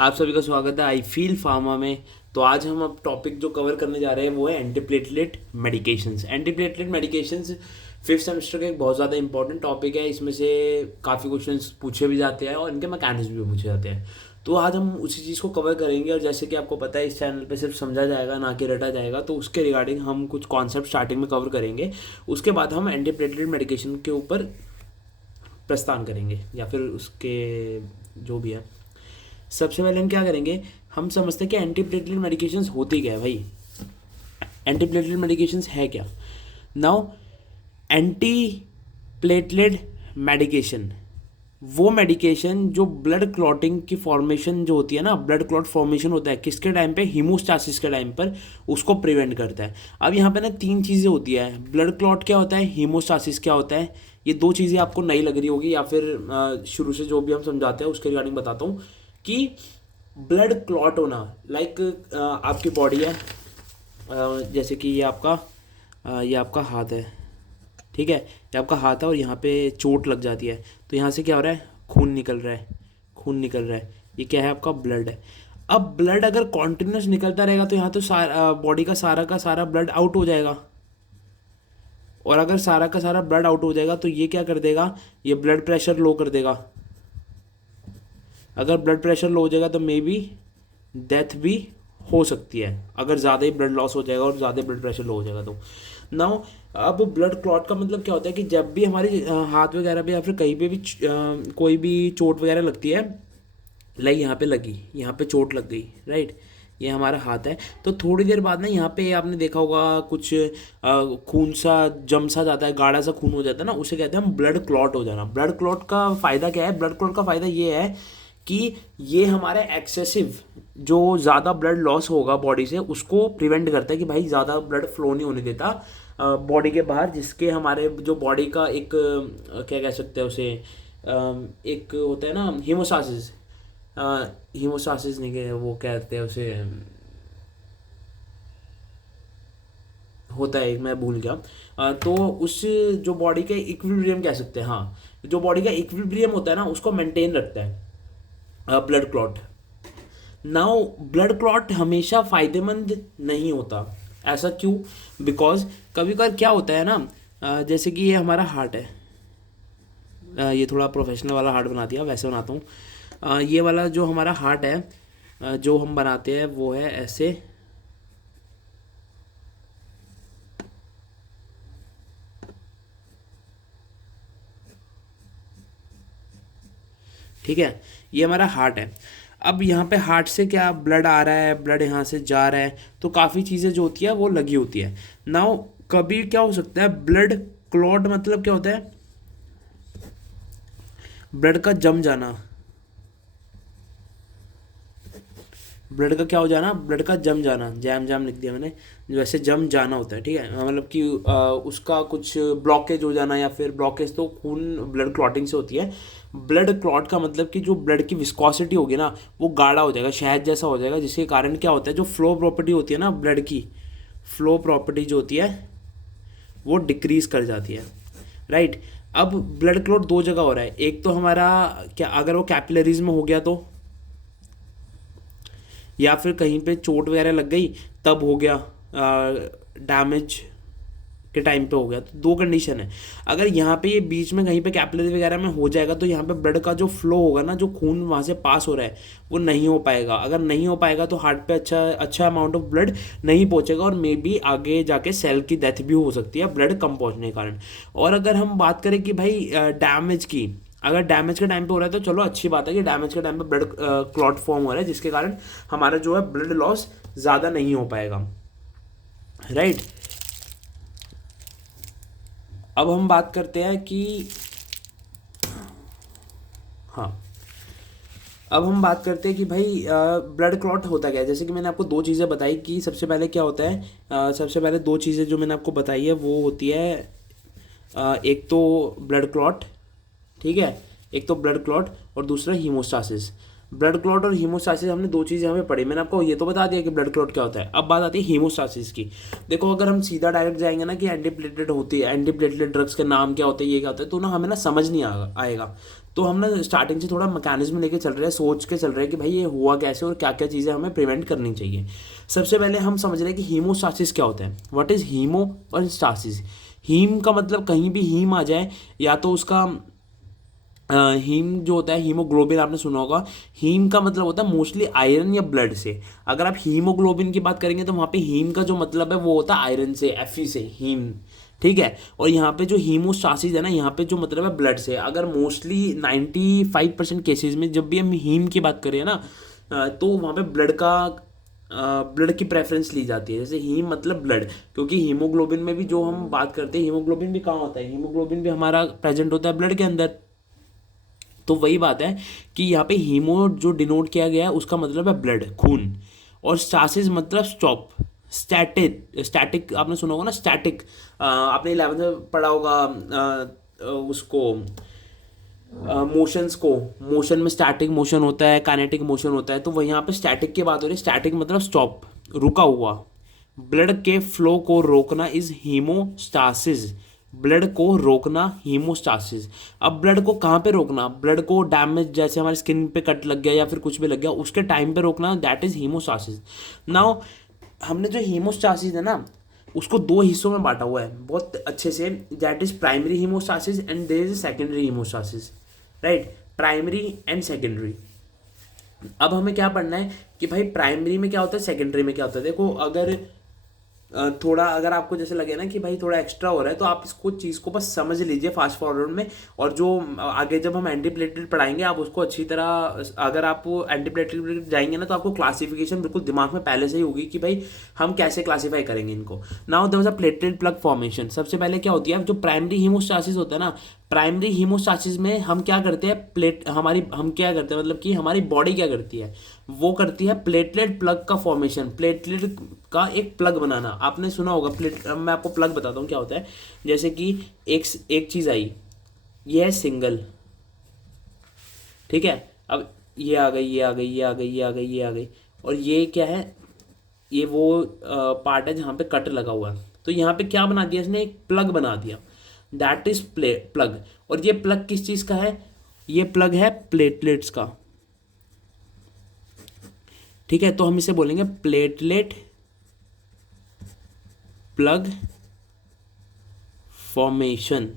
आप सभी का स्वागत है आई फील फार्मा में। तो आज हम अब टॉपिक जो कवर करने जा रहे हैं वो है antiplatelet medications. Antiplatelet medications fifth semester का एक बहुत ज़्यादा इंपॉर्टेंट टॉपिक है। इसमें से काफ़ी क्वेश्चंस पूछे भी जाते हैं और इनके मैकेनिज्म भी पूछे जाते हैं। तो आज हम उसी चीज़ को कवर करेंगे, और जैसे कि आपको पता है इस चैनल पे सिर्फ समझा जाएगा ना कि रटा जाएगा, तो उसके रिगार्डिंग हम कुछ कॉन्सेप्ट स्टार्टिंग में कवर करेंगे। उसके बाद हम एंटीप्लेटलेट मेडिकेशन के ऊपर प्रस्थान करेंगे या फिर उसके जो भी है। सबसे पहले हम क्या करेंगे, हम समझते हैं कि एंटीप्लेटलेट मेडिकेशंस होती क्या है भाई। एंटीप्लेटलेट मेडिकेशंस है क्या। नाउ एंटी प्लेटलेट मेडिकेशन वो मेडिकेशन जो ब्लड क्लॉटिंग की फॉर्मेशन जो होती है ना, ब्लड क्लॉट फॉर्मेशन होता है किसके टाइम पे, हीमोस्टासिस के टाइम पर, उसको प्रिवेंट करता है। अब यहाँ पे ना तीन चीज़ें होती है, ब्लड क्लॉट क्या होता है, हीमोस्टासिस क्या होता है। ये दो चीज़ें आपको नई लग रही होगी या फिर शुरू से जो भी हम समझाते हैं उसके रिगार्डिंग बताता हूँ कि ब्लड क्लॉट होना लाइक आपकी बॉडी है, जैसे कि ये आपका हाथ है, ठीक है, ये आपका हाथ है और यहाँ पे चोट लग जाती है तो यहाँ से क्या हो रहा है, खून निकल रहा है, खून निकल रहा है। ये क्या है, आपका ब्लड है। अब ब्लड अगर कॉन्टिन्यूस निकलता रहेगा तो यहाँ तो सारा बॉडी का सारा ब्लड आउट हो जाएगा, और अगर सारा का सारा ब्लड आउट हो जाएगा तो ये क्या कर देगा, ये ब्लड प्रेशर लो कर देगा। अगर ब्लड प्रेशर लो हो जाएगा तो मे बी डेथ भी हो सकती है, अगर ज़्यादा ही ब्लड लॉस हो जाएगा और ज़्यादा ब्लड प्रेशर लो हो जाएगा तो। नाउ अब ब्लड क्लॉट का मतलब क्या होता है कि जब भी हमारे हाथ वगैरह पे या फिर कहीं पे भी कोई भी चोट वगैरह लगती है, लाइक यहाँ पे लगी, यहाँ पे चोट लग गई, राइट, ये हमारा हाथ है, तो थोड़ी देर बाद ना यहाँ पे आपने देखा होगा कुछ खून सा जम सा जाता है, गाढ़ा सा खून हो जाता है ना, उसे कहते हैं हम ब्लड क्लॉट हो जाना। ब्लड क्लॉट का फ़ायदा क्या है, ब्लड क्लॉट का फ़ायदा ये है कि ये हमारे एक्सेसिव जो ज़्यादा ब्लड लॉस होगा बॉडी से उसको प्रिवेंट करता है कि भाई ज़्यादा ब्लड फ्लो नहीं होने देता बॉडी के बाहर, जिसके हमारे जो बॉडी का एक क्या कह सकते हैं उसे, एक होता है ना हीमोस्टासिस, हीमोस्टासिस नहीं कह, वो कहते हैं उसे, होता है एक, मैं भूल गया। तो उस जो बॉडी का इक्विलिब्रियम कह सकते हैं, हाँ, जो बॉडी का इक्विलिब्रियम होता है ना उसको मेंटेन रखता है blood clot. Now blood clot हमेशा फ़ायदेमंद नहीं होता। ऐसा क्यों, बिकॉज कभी कभार क्या होता है ना, जैसे कि ये हमारा हार्ट है, ये थोड़ा प्रोफेशनल वाला हार्ट बना दिया, वैसे बनाता हूँ। ये वाला जो हमारा हार्ट है, जो हम बनाते हैं वो है ऐसे, ठीक है, ये हमारा हार्ट है। अब यहाँ पे हार्ट से क्या ब्लड आ रहा है, ब्लड यहाँ से जा रहा है, तो काफ़ी चीज़ें जो होती है वो लगी होती है। नाउ कभी क्या हो सकता है, ब्लड क्लॉट मतलब क्या होता है, ब्लड का जम जाना, ब्लड का क्या हो जाना, ब्लड का जम जाना, जैम जैम लिख दिया मैंने, वैसे जम जाना होता है, ठीक है, मतलब कि उसका कुछ ब्लॉकेज हो जाना, या फिर ब्लॉकेज तो खून ब्लड क्लॉटिंग से होती है। ब्लड क्लॉट का मतलब कि जो ब्लड की विस्कोसिटी होगी ना वो गाढ़ा हो जाएगा, शहद जैसा हो जाएगा, जिसके कारण क्या होता है, जो फ्लो प्रॉपर्टी होती है ना ब्लड की, फ्लो प्रॉपर्टी जो होती है वो डिक्रीज कर जाती है, राइट। अब ब्लड क्लॉट दो जगह हो रहा है, एक तो हमारा क्या, अगर वो कैपिलरीज में हो गया तो, या फिर कहीं पे चोट वगैरह लग गई तब हो गया, डैमेज के टाइम पे हो गया, तो दो कंडीशन है। अगर यहाँ पे ये बीच में कहीं पे कैपिलरी वगैरह में हो जाएगा तो यहाँ पे ब्लड का जो फ्लो होगा ना, जो खून वहाँ से पास हो रहा है वो नहीं हो पाएगा। अगर नहीं हो पाएगा तो हार्ट पे अच्छा अमाउंट ऑफ ब्लड नहीं पहुँचेगा, और मे बी आगे जाके सेल की डेथ भी हो सकती है ब्लड कम पहुँचने के कारण। और अगर हम बात करें कि भाई डैमेज की, अगर डैमेज के टाइम पे हो रहा है तो चलो अच्छी बात है कि डैमेज के टाइम पे ब्लड क्लॉट फॉर्म हो रहा है, जिसके कारण हमारा जो है ब्लड लॉस ज़्यादा नहीं हो पाएगा, राइट। अब हम बात करते हैं कि, हाँ, अब हम बात करते हैं कि भाई ब्लड क्लॉट होता क्या है। जैसे कि मैंने आपको दो चीज़ें बताई कि सबसे पहले क्या होता है, सबसे पहले दो चीज़ें जो मैंने आपको बताई है वो होती है एक तो ब्लड क्लॉट, ठीक है, एक तो ब्लड क्लॉट और दूसरा हीमोस्टासिस। ब्लड क्लॉट और हीमोस्टासिस हमने दो चीज़ें हमें पढ़ी, मैंने आपको ये तो बता दिया कि ब्लड क्लॉट क्या होता है। अब बात आती है हीमोस्टासिस की। देखो अगर हम सीधा डायरेक्ट जाएंगे ना कि एंटीप्लेटलेट होती है, एंटीप्लेटलेट ड्रग्स के नाम क्या होते हैं, ये क्या होता है, तो ना हमें ना समझ नहीं आएगा। तो हम ना स्टार्टिंग से थोड़ा मैकेनिज्म लेके चल रहे हैं, सोच के चल रहे हैं कि भाई ये हुआ कैसे और क्या क्या चीज़ें हमें प्रिवेंट करनी चाहिए। सबसे पहले हम समझ रहे हैं कि हीमोस्टासिस क्या होता है। व्हाट इज़ हीमो और स्टासिस। हीम का मतलब कहीं भी हीम आ जाए, या तो उसका हीम जो होता है, हीमोग्लोबिन आपने सुना होगा। हीम का मतलब होता है मोस्टली आयरन या ब्लड से। अगर आप हीमोग्लोबिन की बात करेंगे तो वहाँ पे हीम का जो मतलब है वो होता है आयरन से, Fe से, हीम। ठीक है। और यहाँ पे जो हीमोस्टासिस है ना, यहाँ पे जो मतलब है ब्लड से। अगर मोस्टली 95% केसेस में जब भी हम हीम की बात करें ना, तो वहाँ पे ब्लड की प्रेफरेंस ली जाती है। जैसे हीम मतलब ब्लड, क्योंकि हीमोग्लोबिन में भी जो हम बात करते हैं, हीमोग्लोबिन भी कहाँ होता है, हीमोग्लोबिन भी हमारा प्रेजेंट होता है ब्लड के अंदर। तो वही बात है कि यहाँ पे हीमो जो डिनोट किया गया है उसका मतलब है ब्लड, खून। और स्टासिस मतलब स्टॉप, स्टैटिक आपने सुना होगा ना, स्टैटिक। आपने 11th में पढ़ा होगा उसको, मोशंस को। मोशन में स्टैटिक मोशन होता है, काइनेटिक मोशन होता है। तो वही यहाँ पे स्टैटिक की बात हो रही है। स्टैटिक मतलब स्टॉप, रुका हुआ। ब्लड के फ्लो को रोकना इज हीमोस्टासिस। ब्लड को रोकना हीमोस्टासिस। अब ब्लड को कहाँ पे रोकना, ब्लड को डैमेज, जैसे हमारी स्किन पे कट लग गया या फिर कुछ भी लग गया, उसके टाइम पे रोकना, दैट इज हीमोस्टासिस। नाउ हमने जो हीमोस्टासिस है ना, उसको दो हिस्सों में बांटा हुआ है बहुत अच्छे से। That is primary hemostasis and there is secondary hemostasis, right. Primary and secondary. अब हमें क्या पढ़ना है कि भाई प्राइमरी में क्या होता है, सेकेंडरी में क्या होता है। देखो अगर थोड़ा अगर आपको जैसे लगे ना कि भाई थोड़ा एक्स्ट्रा हो रहा है, तो आप इसको चीज़ को बस समझ लीजिए फास्ट फॉरवर्ड में। और जो आगे जब हम एंटीप्लेटलेट पढ़ाएंगे, आप उसको अच्छी तरह, अगर आप एंटीप्लेटलेट जाएंगे ना, तो आपको क्लासिफिकेशन बिल्कुल दिमाग में पहले से ही होगी कि भाई हम कैसे क्लासीफाई करेंगे इनको। Now there was a platelet plug formation. सबसे पहले क्या होती है, जो प्राइमरी हीमोस्टासिस होता है ना, प्राइमरी हीमोस्टासिस में हम क्या करते हैं, हम क्या करते हैं, मतलब कि हमारी बॉडी क्या करती है, वो करती है प्लेटलेट प्लग का फॉर्मेशन, प्लेटलेट का एक प्लग बनाना। आपने सुना होगा मैं आपको प्लग बताता हूँ क्या होता है। जैसे कि एक चीज़ आई, ये है सिंगल, ठीक है। अब ये आ गई, ये आ गई, ये आ गई, ये आ गई, ये आ गई। और ये क्या है, ये वो पार्ट है जहाँ पे कट लगा हुआ है। तो यहाँ पे क्या बना दिया इसने, एक प्लग बना दिया, दैट इज प्लग। और ये प्लग किस चीज़ का है, ये प्लग है प्लेटलेट्स का, ठीक है। तो हम इसे बोलेंगे प्लेटलेट प्लग फॉर्मेशन,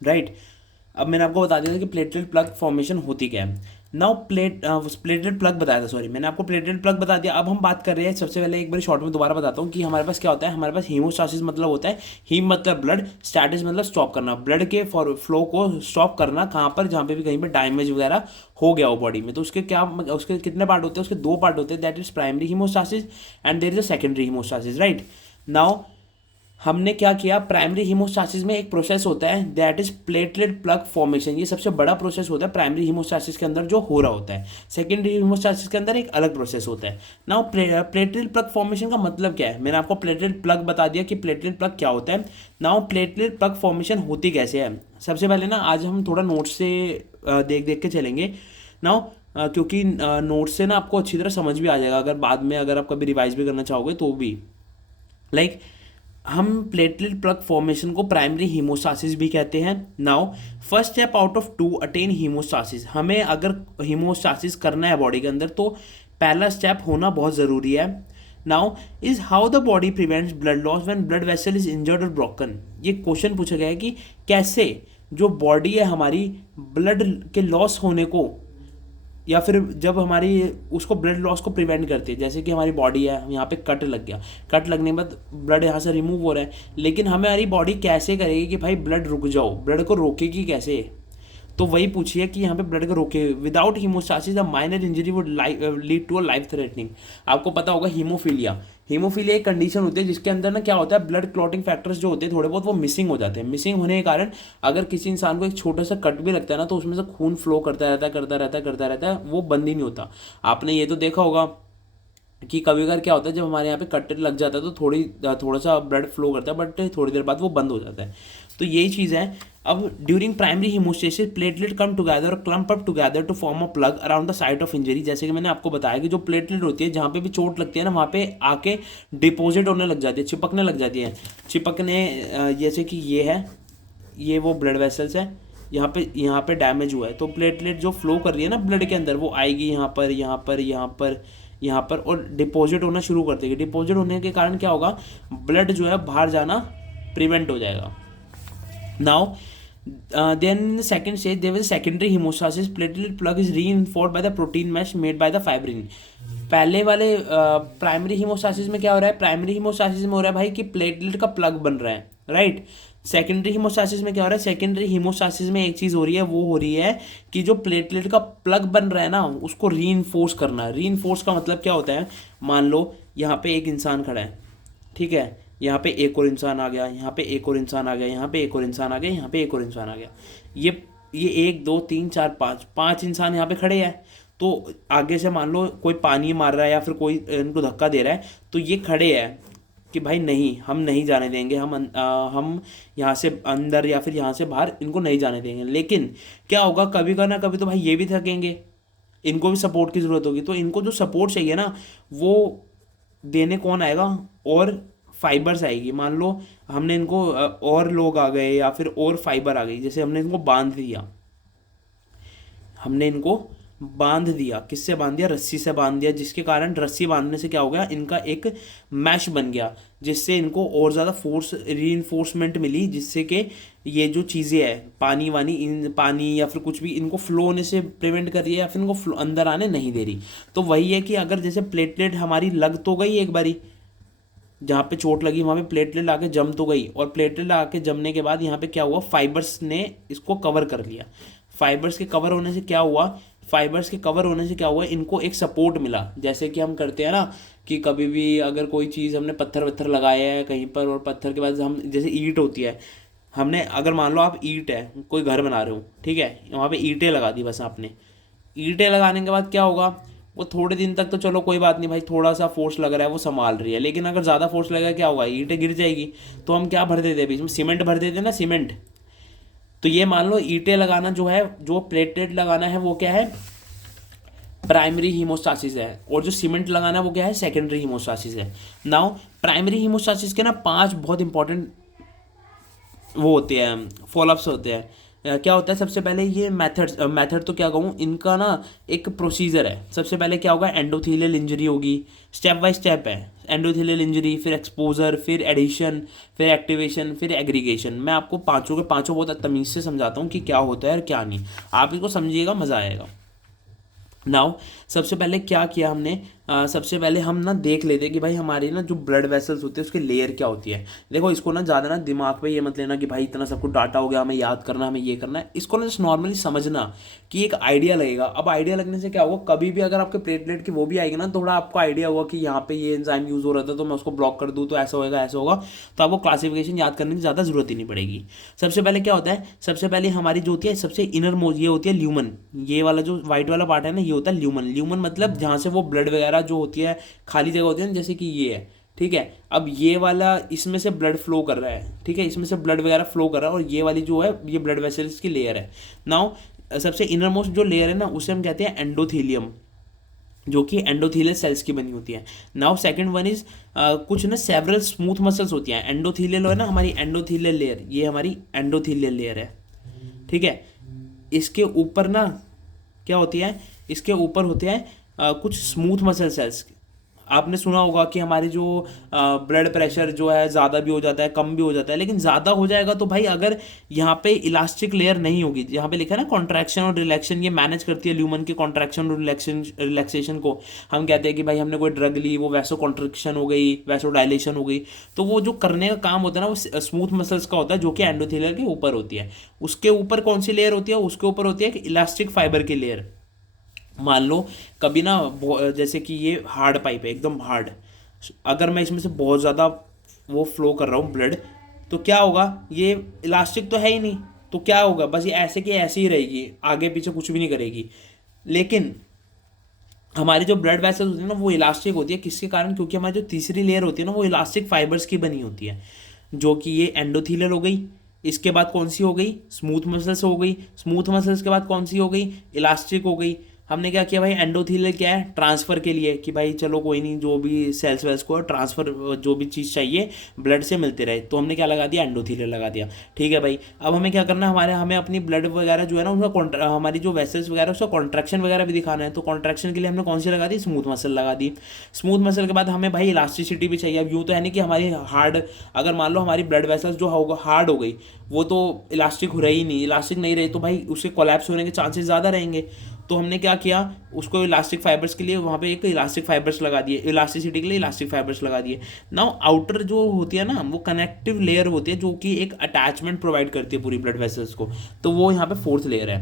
राइट। अब मैंने आपको बता दिया था कि प्लेटलेट प्लग फॉर्मेशन होती क्या है। नाउ प्लेटलेट प्लग बताया था, सॉरी, मैंने आपको प्लेटलेट प्लग बता दिया। अब हम बात कर रहे हैं, सबसे पहले एक बार शॉर्ट में दोबारा बताता हूँ कि हमारे पास क्या होता है। हमारे पास हीमोस्टासिस मतलब होता है, हीम मतलब ब्लड, स्टैटिस मतलब स्टॉप करना, ब्लड के फ्लो को स्टॉप करना। कहाँ पर, जहाँ पे भी कहीं पर डैमेज वगैरह हो गया हो बॉडी में। तो उसके कितने पार्ट होते हैं, उसके दो पार्ट होते हैं, that is primary hemostasis and there is a secondary hemostasis, right. Now हमने क्या किया, प्राइमरी हीमोस्टासिस में एक प्रोसेस होता है, that is platelet plug formation. ये सबसे बड़ा प्रोसेस होता है प्राइमरी हीमोस्टासिस के अंदर जो हो रहा होता है। सेकेंडरी हीमोस्टासिस के अंदर एक अलग प्रोसेस होता है। नाउ प्लेटलेट प्लग फॉर्मेशन का मतलब क्या है, मैंने आपको प्लेटलेट प्लग बता दिया कि प्लेटलेट प्लग क्या होता है। नाउ प्लेटलेट प्लग फॉर्मेशन होती कैसे है। सबसे पहले ना आज हम थोड़ा नोट्स से देख देख के चलेंगे। नाउ क्योंकि नोट्स से ना आपको अच्छी तरह समझ भी आ जाएगा, अगर बाद में अगर आप कभी रिवाइज भी करना चाहोगे तो भी। लाइक हम प्लेटलेट प्लग फॉर्मेशन को प्राइमरी हीमोस्टासिस भी कहते हैं। Now first step out of to attain haemostasis. हमें अगर हीमोस्टासिस करना है बॉडी के अंदर, तो पहला स्टेप होना बहुत ज़रूरी है। Now is how the body prevents blood loss when blood vessel is injured और ब्रोकन। ये क्वेश्चन पूछा गया है कि कैसे जो बॉडी है हमारी ब्लड के लॉस होने को, या फिर जब हमारी उसको ब्लड लॉस को प्रिवेंट करती है। जैसे कि हमारी बॉडी है, यहाँ पे कट लग गया, कट लगने के बाद ब्लड यहाँ से रिमूव हो रहा है, लेकिन हमारी बॉडी कैसे करेगी कि भाई ब्लड रुक जाओ, ब्लड को रोकेगी कैसे। तो वही पूछिए कि यहाँ पे ब्लड को रोके। Without haemostasis the minor injury would lead to a life threatening. आपको पता होगा हीमोफीलिया, हीमोफीलिया एक कंडीशन होती है जिसके अंदर ना क्या होता है, ब्लड क्लॉटिंग फैक्टर्स जो होते हैं थोड़े बहुत वो मिसिंग हो जाते हैं। मिसिंग होने के कारण अगर किसी इंसान को एक छोटा सा कट भी लगता है ना, तो उसमें से खून फ्लो करता रहता है, करता रहता है, वो बंद ही नहीं होता। आपने ये तो देखा होगा कि कभी कभार क्या होता है, जब हमारे यहाँ पे कट लग जाता है तो थोड़ा सा ब्लड फ्लो करता है, बट थोड़ी देर बाद वो बंद हो जाता है। तो यही चीज़ है। अब during primary haemostasis platelet come together और clump up together to form a plug around the site of injury. जैसे कि मैंने आपको बताया कि जो प्लेटलेट होती है जहाँ पे भी चोट लगती है ना, वहाँ पे आके डिपॉजिट होने लग जाती है, चिपकने लग जाती है। चिपकने जैसे कि ये है, ये वो ब्लड वेसल्स है, यहाँ पे डैमेज हुआ है तो प्लेटलेट जो फ्लो कर रही है ना ब्लड के अंदर, वो आएगी यहाँ पर, यहाँ पर, यहाँ पर, यहाँ पर, और डिपॉजिट होना शुरू कर देगी। डिपॉजिट होने के कारण क्या होगा, ब्लड जो है बाहर जाना प्रिवेंट हो जाएगा। Now then in the second stage there was secondary hemostasis, platelet plug is reinforced by the protein mesh made by the fibrin। पहले वाले प्राइमरी हीमोस्टासिस में क्या हो रहा है, प्राइमरी हीमोस्टासिस में हो रहा है भाई कि प्लेटलेट का प्लग बन रहा है, राइट। सेकेंडरी हीमोस्टासिस में क्या हो रहा है, सेकेंडरी हीमोस्टासिस में एक चीज़ हो रही है, वो हो रही है कि जो प्लेटलेट का प्लग बन रहा है ना, उसको रीइंफोर्स करना। रीइंफोर्स का मतलब क्या होता है, मान लो यहाँ पे एक इंसान खड़ा है, ठीक है, यहाँ पे एक और इंसान आ गया, यहाँ पे एक और इंसान आ गया, यहाँ पे एक और इंसान आ गया, यहाँ पे एक और इंसान आ गया। ये 1 2 3 4 5 इंसान यहाँ पे खड़े हैं। तो आगे से मान लो कोई पानी मार रहा है या फिर कोई इनको धक्का दे रहा है, तो ये खड़े हैं कि भाई नहीं, हम नहीं जाने देंगे, हम यहाँ से अंदर या फिर यहाँ से बाहर इनको नहीं जाने देंगे। लेकिन क्या होगा, कभी का ना कभी तो भाई ये भी थकेंगे, इनको भी सपोर्ट की ज़रूरत होगी। तो इनको जो सपोर्ट चाहिए ना, वो देने कौन आएगा, और फाइबर्स आएगी। मान लो हमने इनको और लोग आ गए या फिर और फाइबर आ गई, जैसे हमने इनको बांध दिया, हमने इनको बांध दिया, किससे बांध दिया, रस्सी से बांध दिया, जिसके कारण रस्सी बांधने से क्या हो गया, इनका एक मैश बन गया, जिससे इनको और ज़्यादा फोर्स रीइंफोर्समेंट मिली, जिससे कि ये जो चीज़ें हैं पानी वानी, इन पानी या फिर कुछ भी इनको फ्लो होने से प्रिवेंट कर रही है या फिर इनको अंदर आने नहीं दे रही। तो वही है कि अगर जैसे प्लेटलेट हमारी लग तो गई एक बारी, जहाँ पे चोट लगी वहाँ पे प्लेटलेट आके जम तो गई, और प्लेटलेट आके जमने के बाद यहाँ पे क्या हुआ, फाइबर्स ने इसको कवर कर लिया। फाइबर्स के कवर होने से क्या हुआ, फाइबर्स के कवर होने से क्या हुआ, इनको एक सपोर्ट मिला। जैसे कि हम करते हैं ना कि कभी भी अगर कोई चीज़ हमने पत्थर वत्थर लगाया है कहीं पर, और पत्थर के बाद हम जैसे ईंट होती है, हमने अगर मान लो आप ईंट है, कोई घर बना रहे हो, ठीक है, वहाँ पे ईंटें लगा दी बस आपने। ईंटें लगाने के बाद क्या होगा, वो थोड़े दिन तक तो चलो कोई बात नहीं भाई, थोड़ा सा फोर्स लग रहा है वो संभाल रही है, लेकिन अगर ज़्यादा फोर्स लगेगा क्या होगा, ईंटें गिर जाएगी। तो हम क्या भर देते हैं बीच में, सीमेंट भर देते हैं ना, सीमेंट। तो ये मान लो ईंटें लगाना जो है, जो प्लेटलेट लगाना है, वो क्या है, प्राइमरी हीमोस्टासिस है, और जो सीमेंट लगाना है वो क्या है, सेकेंडरी हीमोस्टासिस है। नाउ प्राइमरी हीमोस्टासिस के ना 5 बहुत इंपॉर्टेंट वो होते हैं, फॉलोअप्स होते हैं। क्या होता है, सबसे पहले ये मेथड तो क्या कहूँ, इनका ना एक प्रोसीजर है। सबसे पहले क्या होगा, एंडोथेलियल इंजरी होगी, स्टेप बाय स्टेप है, एंडोथेलियल इंजरी, फिर एक्सपोजर, फिर एडिशन, फिर एक्टिवेशन, फिर एग्रीगेशन। मैं आपको पाँचों के पाँचों बहुत तमीज़ से समझाता हूँ कि क्या होता है और क्या नहीं, आप इसको समझिएगा, मज़ा आएगा। नाउ सबसे पहले क्या किया हमने, सबसे पहले हम ना देख लेते हैं कि भाई हमारी ना जो ब्लड वेसल्स होते हैं उसकी लेयर क्या होती है। देखो इसको ना ज़्यादा ना दिमाग पे ये मत लेना कि भाई इतना सब कुछ डाटा हो गया, हमें याद करना, हमें ये करना है। इसको ना जस्ट नॉर्मली समझना कि एक आइडिया लगेगा। अब आइडिया लगने से क्या होगा, कभी भी अगर आपके प्लेटलेट की वो भी आएगी ना, थोड़ा आपको आइडिया होगा कि यहाँ पे ये एंजाइम यूज़ हो रहा था तो मैं उसको ब्लॉक कर दूँ तो ऐसा होगा, ऐसा होगा। तो आपको क्लासिफिकेशन याद करने की ज़्यादा जरूरत ही नहीं पड़ेगी। सबसे पहले क्या होता है, सबसे पहले हमारी जो होती है सबसे इनर मोज, ये होती है ल्यूमन। ये वाला जो व्हाइट वाला पार्ट है ना, ये होता है ल्यूमन। ल्यूमन मतलब जहाँ से वो ब्लड वगैरह जो होती है, खाली जगह होती है ना, जैसे कि ये है, ठीक है। अब ये वाला, इसमें से ब्लड फ्लो कर रहा है, ठीक है, इसमें से ब्लड वगैरह फ्लो कर रहा है, और ये वाली जो है ये ब्लड वेसल्स की लेयर है। नाउ सबसे इनर मोस्ट जो लेयर है ना, उसे हम कहते हैं एंडोथेलियम, जो कि एंडोथेलियल सेल्स की बनी होती है। नाउ सेकंड वन इज कुछ ना सेवरल स्मूथ मसल्स होती हैं। एंडोथेलियल है ना हमारी एंडोथेलियल लेयर, ये हमारी एंडोथेलियल लेयर है, ठीक है। इसके ऊपर ना क्या होती है, इसके ऊपर होते हैं कुछ स्मूथ मसल सेल्स। आपने सुना होगा कि हमारी जो ब्लड प्रेशर जो है ज़्यादा भी हो जाता है, कम भी हो जाता है, लेकिन ज़्यादा हो जाएगा तो भाई अगर यहाँ पे इलास्टिक लेयर नहीं होगी, यहाँ पे लिखा है ना कॉन्ट्रैक्शन और रिलैक्शन, ये मैनेज करती है ल्यूमन की कॉन्ट्रैक्शन और रिलैक्सेशन को। हम कहते हैं कि भाई हमने कोई ड्रग ली, वो वैसो कॉन्ट्रैक्शन हो गई, वैसो डायलेशन हो गई, तो वो जो करने का काम होता है ना, वो स्मूथ मसल्स का होता है, जो कि एंडोथेलियल के ऊपर होती है। उसके ऊपर कौन सी लेयर होती है, उसके ऊपर होती है कि इलास्टिक फाइबर की लेयर। मान लो कभी ना जैसे कि ये हार्ड पाइप है, एकदम हार्ड, अगर मैं इसमें से बहुत ज़्यादा वो फ्लो कर रहा हूँ ब्लड, तो क्या होगा, ये इलास्टिक तो है ही नहीं, तो क्या होगा, बस ये ऐसे की ऐसे ही रहेगी, आगे पीछे कुछ भी नहीं करेगी। लेकिन हमारी जो ब्लड वेसल्स होती है ना, वो इलास्टिक होती है, किसके कारण, क्योंकि हमारी जो तीसरी लेयर होती है ना, वो इलास्टिक फाइबर्स की बनी होती है, जो कि ये एंडोथेलियल हो गई, इसके बाद कौन सी हो गई, स्मूथ मसल्स हो गई, स्मूथ मसल्स के बाद कौन सी हो गई, इलास्टिक हो गई। हमने क्या किया भाई, एंडोथेलियल क्या है, ट्रांसफर के लिए कि भाई चलो कोई नहीं, जो भी सेल्स वेल्स को ट्रांसफर, जो भी चीज़ चाहिए ब्लड से मिलते रहे, तो हमने क्या लगा दिया, एंडोथेलियल लगा दिया। ठीक है भाई, अब हमें क्या करना है, हमें अपनी ब्लड वगैरह जो है ना उनका हमारी जो वेसल्स वगैरह उसका कॉन्ट्रैक्शन वगैरह भी दिखाना है, तो कॉन्ट्रैक्शन के लिए हमने कौन सी लगा दी, स्मूथ मसल लगा दी। स्मूथ मसल के बाद हमें भाई इलास्टिसिटी भी चाहिए। अब यूँ तो है नहीं कि हमारी हार्ड, अगर मान लो हमारी ब्लड वेसल्स जो होगा हार्ड हो गई, वो तो इलास्टिक हो रही नहीं, इलास्टिक नहीं रही तो भाई उसके कोलैप्स होने के चांसेस ज़्यादा रहेंगे। तो हमने क्या किया, उसको इलास्टिक फाइबर्स के लिए वहाँ पे एक इलास्टिक फाइबर्स लगा दिए, इलास्टिसिटी के लिए इलास्टिक फाइबर्स लगा दिए। नाउ आउटर जो होती है ना, वो कनेक्टिव लेयर होती है जो कि एक अटैचमेंट प्रोवाइड करती है पूरी ब्लड वेसल्स को, तो वो यहाँ पे फोर्थ लेयर है।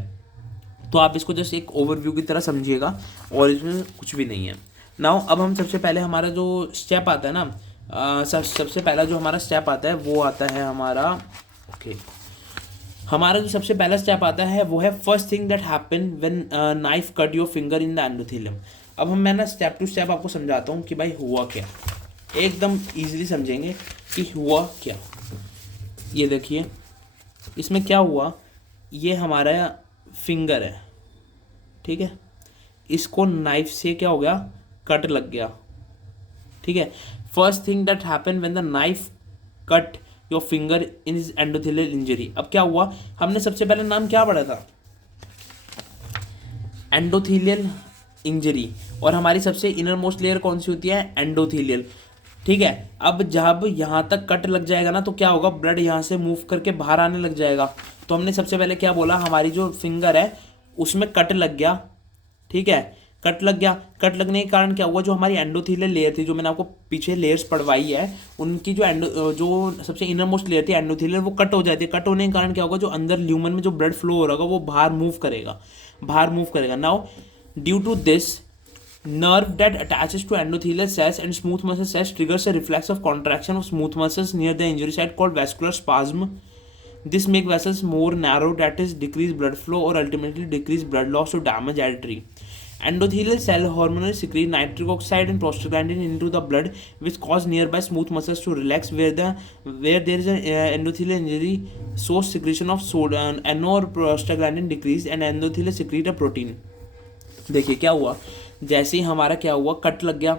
तो आप इसको जस्ट एक ओवरव्यू की तरह समझिएगा, और इसमें कुछ भी नहीं है। नाउ अब हम सबसे पहले हमारा जो स्टेप आता है ना, सबसे पहला जो हमारा स्टेप आता है वो आता है हमारा, ओके, हमारा जो सबसे पहला स्टेप आता है वो है first thing that happen when knife cut your finger in the endothelium. अब मैं ना स्टेप टू स्टेप आपको समझाता हूँ कि भाई हुआ क्या, एकदम इजीली समझेंगे कि हुआ क्या। ये देखिए इसमें क्या हुआ, ये हमारा फिंगर है, ठीक है, इसको नाइफ से क्या हो गया, कट लग गया। ठीक है, first thing that happen when the knife cut your finger in is endothelial injury. अब क्या हुआ, हमने सबसे पहले नाम क्या पढ़ा था, एंडोथेलियल इंजरी, और हमारी सबसे इनर मोस्ट लेयर कौन सी होती है, एंडोथेलियल। ठीक है, अब जब यहाँ तक कट लग जाएगा ना, तो क्या होगा, ब्लड यहाँ से मूव करके बाहर आने लग जाएगा। तो हमने सबसे पहले क्या बोला, हमारी जो फिंगर है उसमें कट लग गया। ठीक है, कट लग गया, कट लगने के कारण क्या हुआ, जो हमारी एंडोथेलियल लेयर थी, जो मैंने आपको पीछे लेयर्स पढ़वाई है, उनकी जो सबसे इनर मोस्ट लेयर थी एंडोथेलियल, वो कट हो जाती है। कट होने के कारण क्या होगा, जो अंदर ल्यूमन में जो ब्लड फ्लो हो रहा होगा वो बाहर मूव करेगा। Now due to this, nerve that attaches to endothelial cells and smooth muscle cells triggers a reflex of contraction of smooth muscles near the injury site called vascular spasm. This makes vessels more narrow, that is decrease blood flow or ultimately decrease blood loss or damage artery. Endothelial cell hormonally secrete nitric oxide and prostaglandin into the blood, which cause nearby smooth muscles to relax. Where there is an endothelial injury, source secretion of soda and or prostaglandin decrease and endothelial secrete a protein. देखिए क्या हुआ, जैसे ही हमारा क्या हुआ, cut लग गया,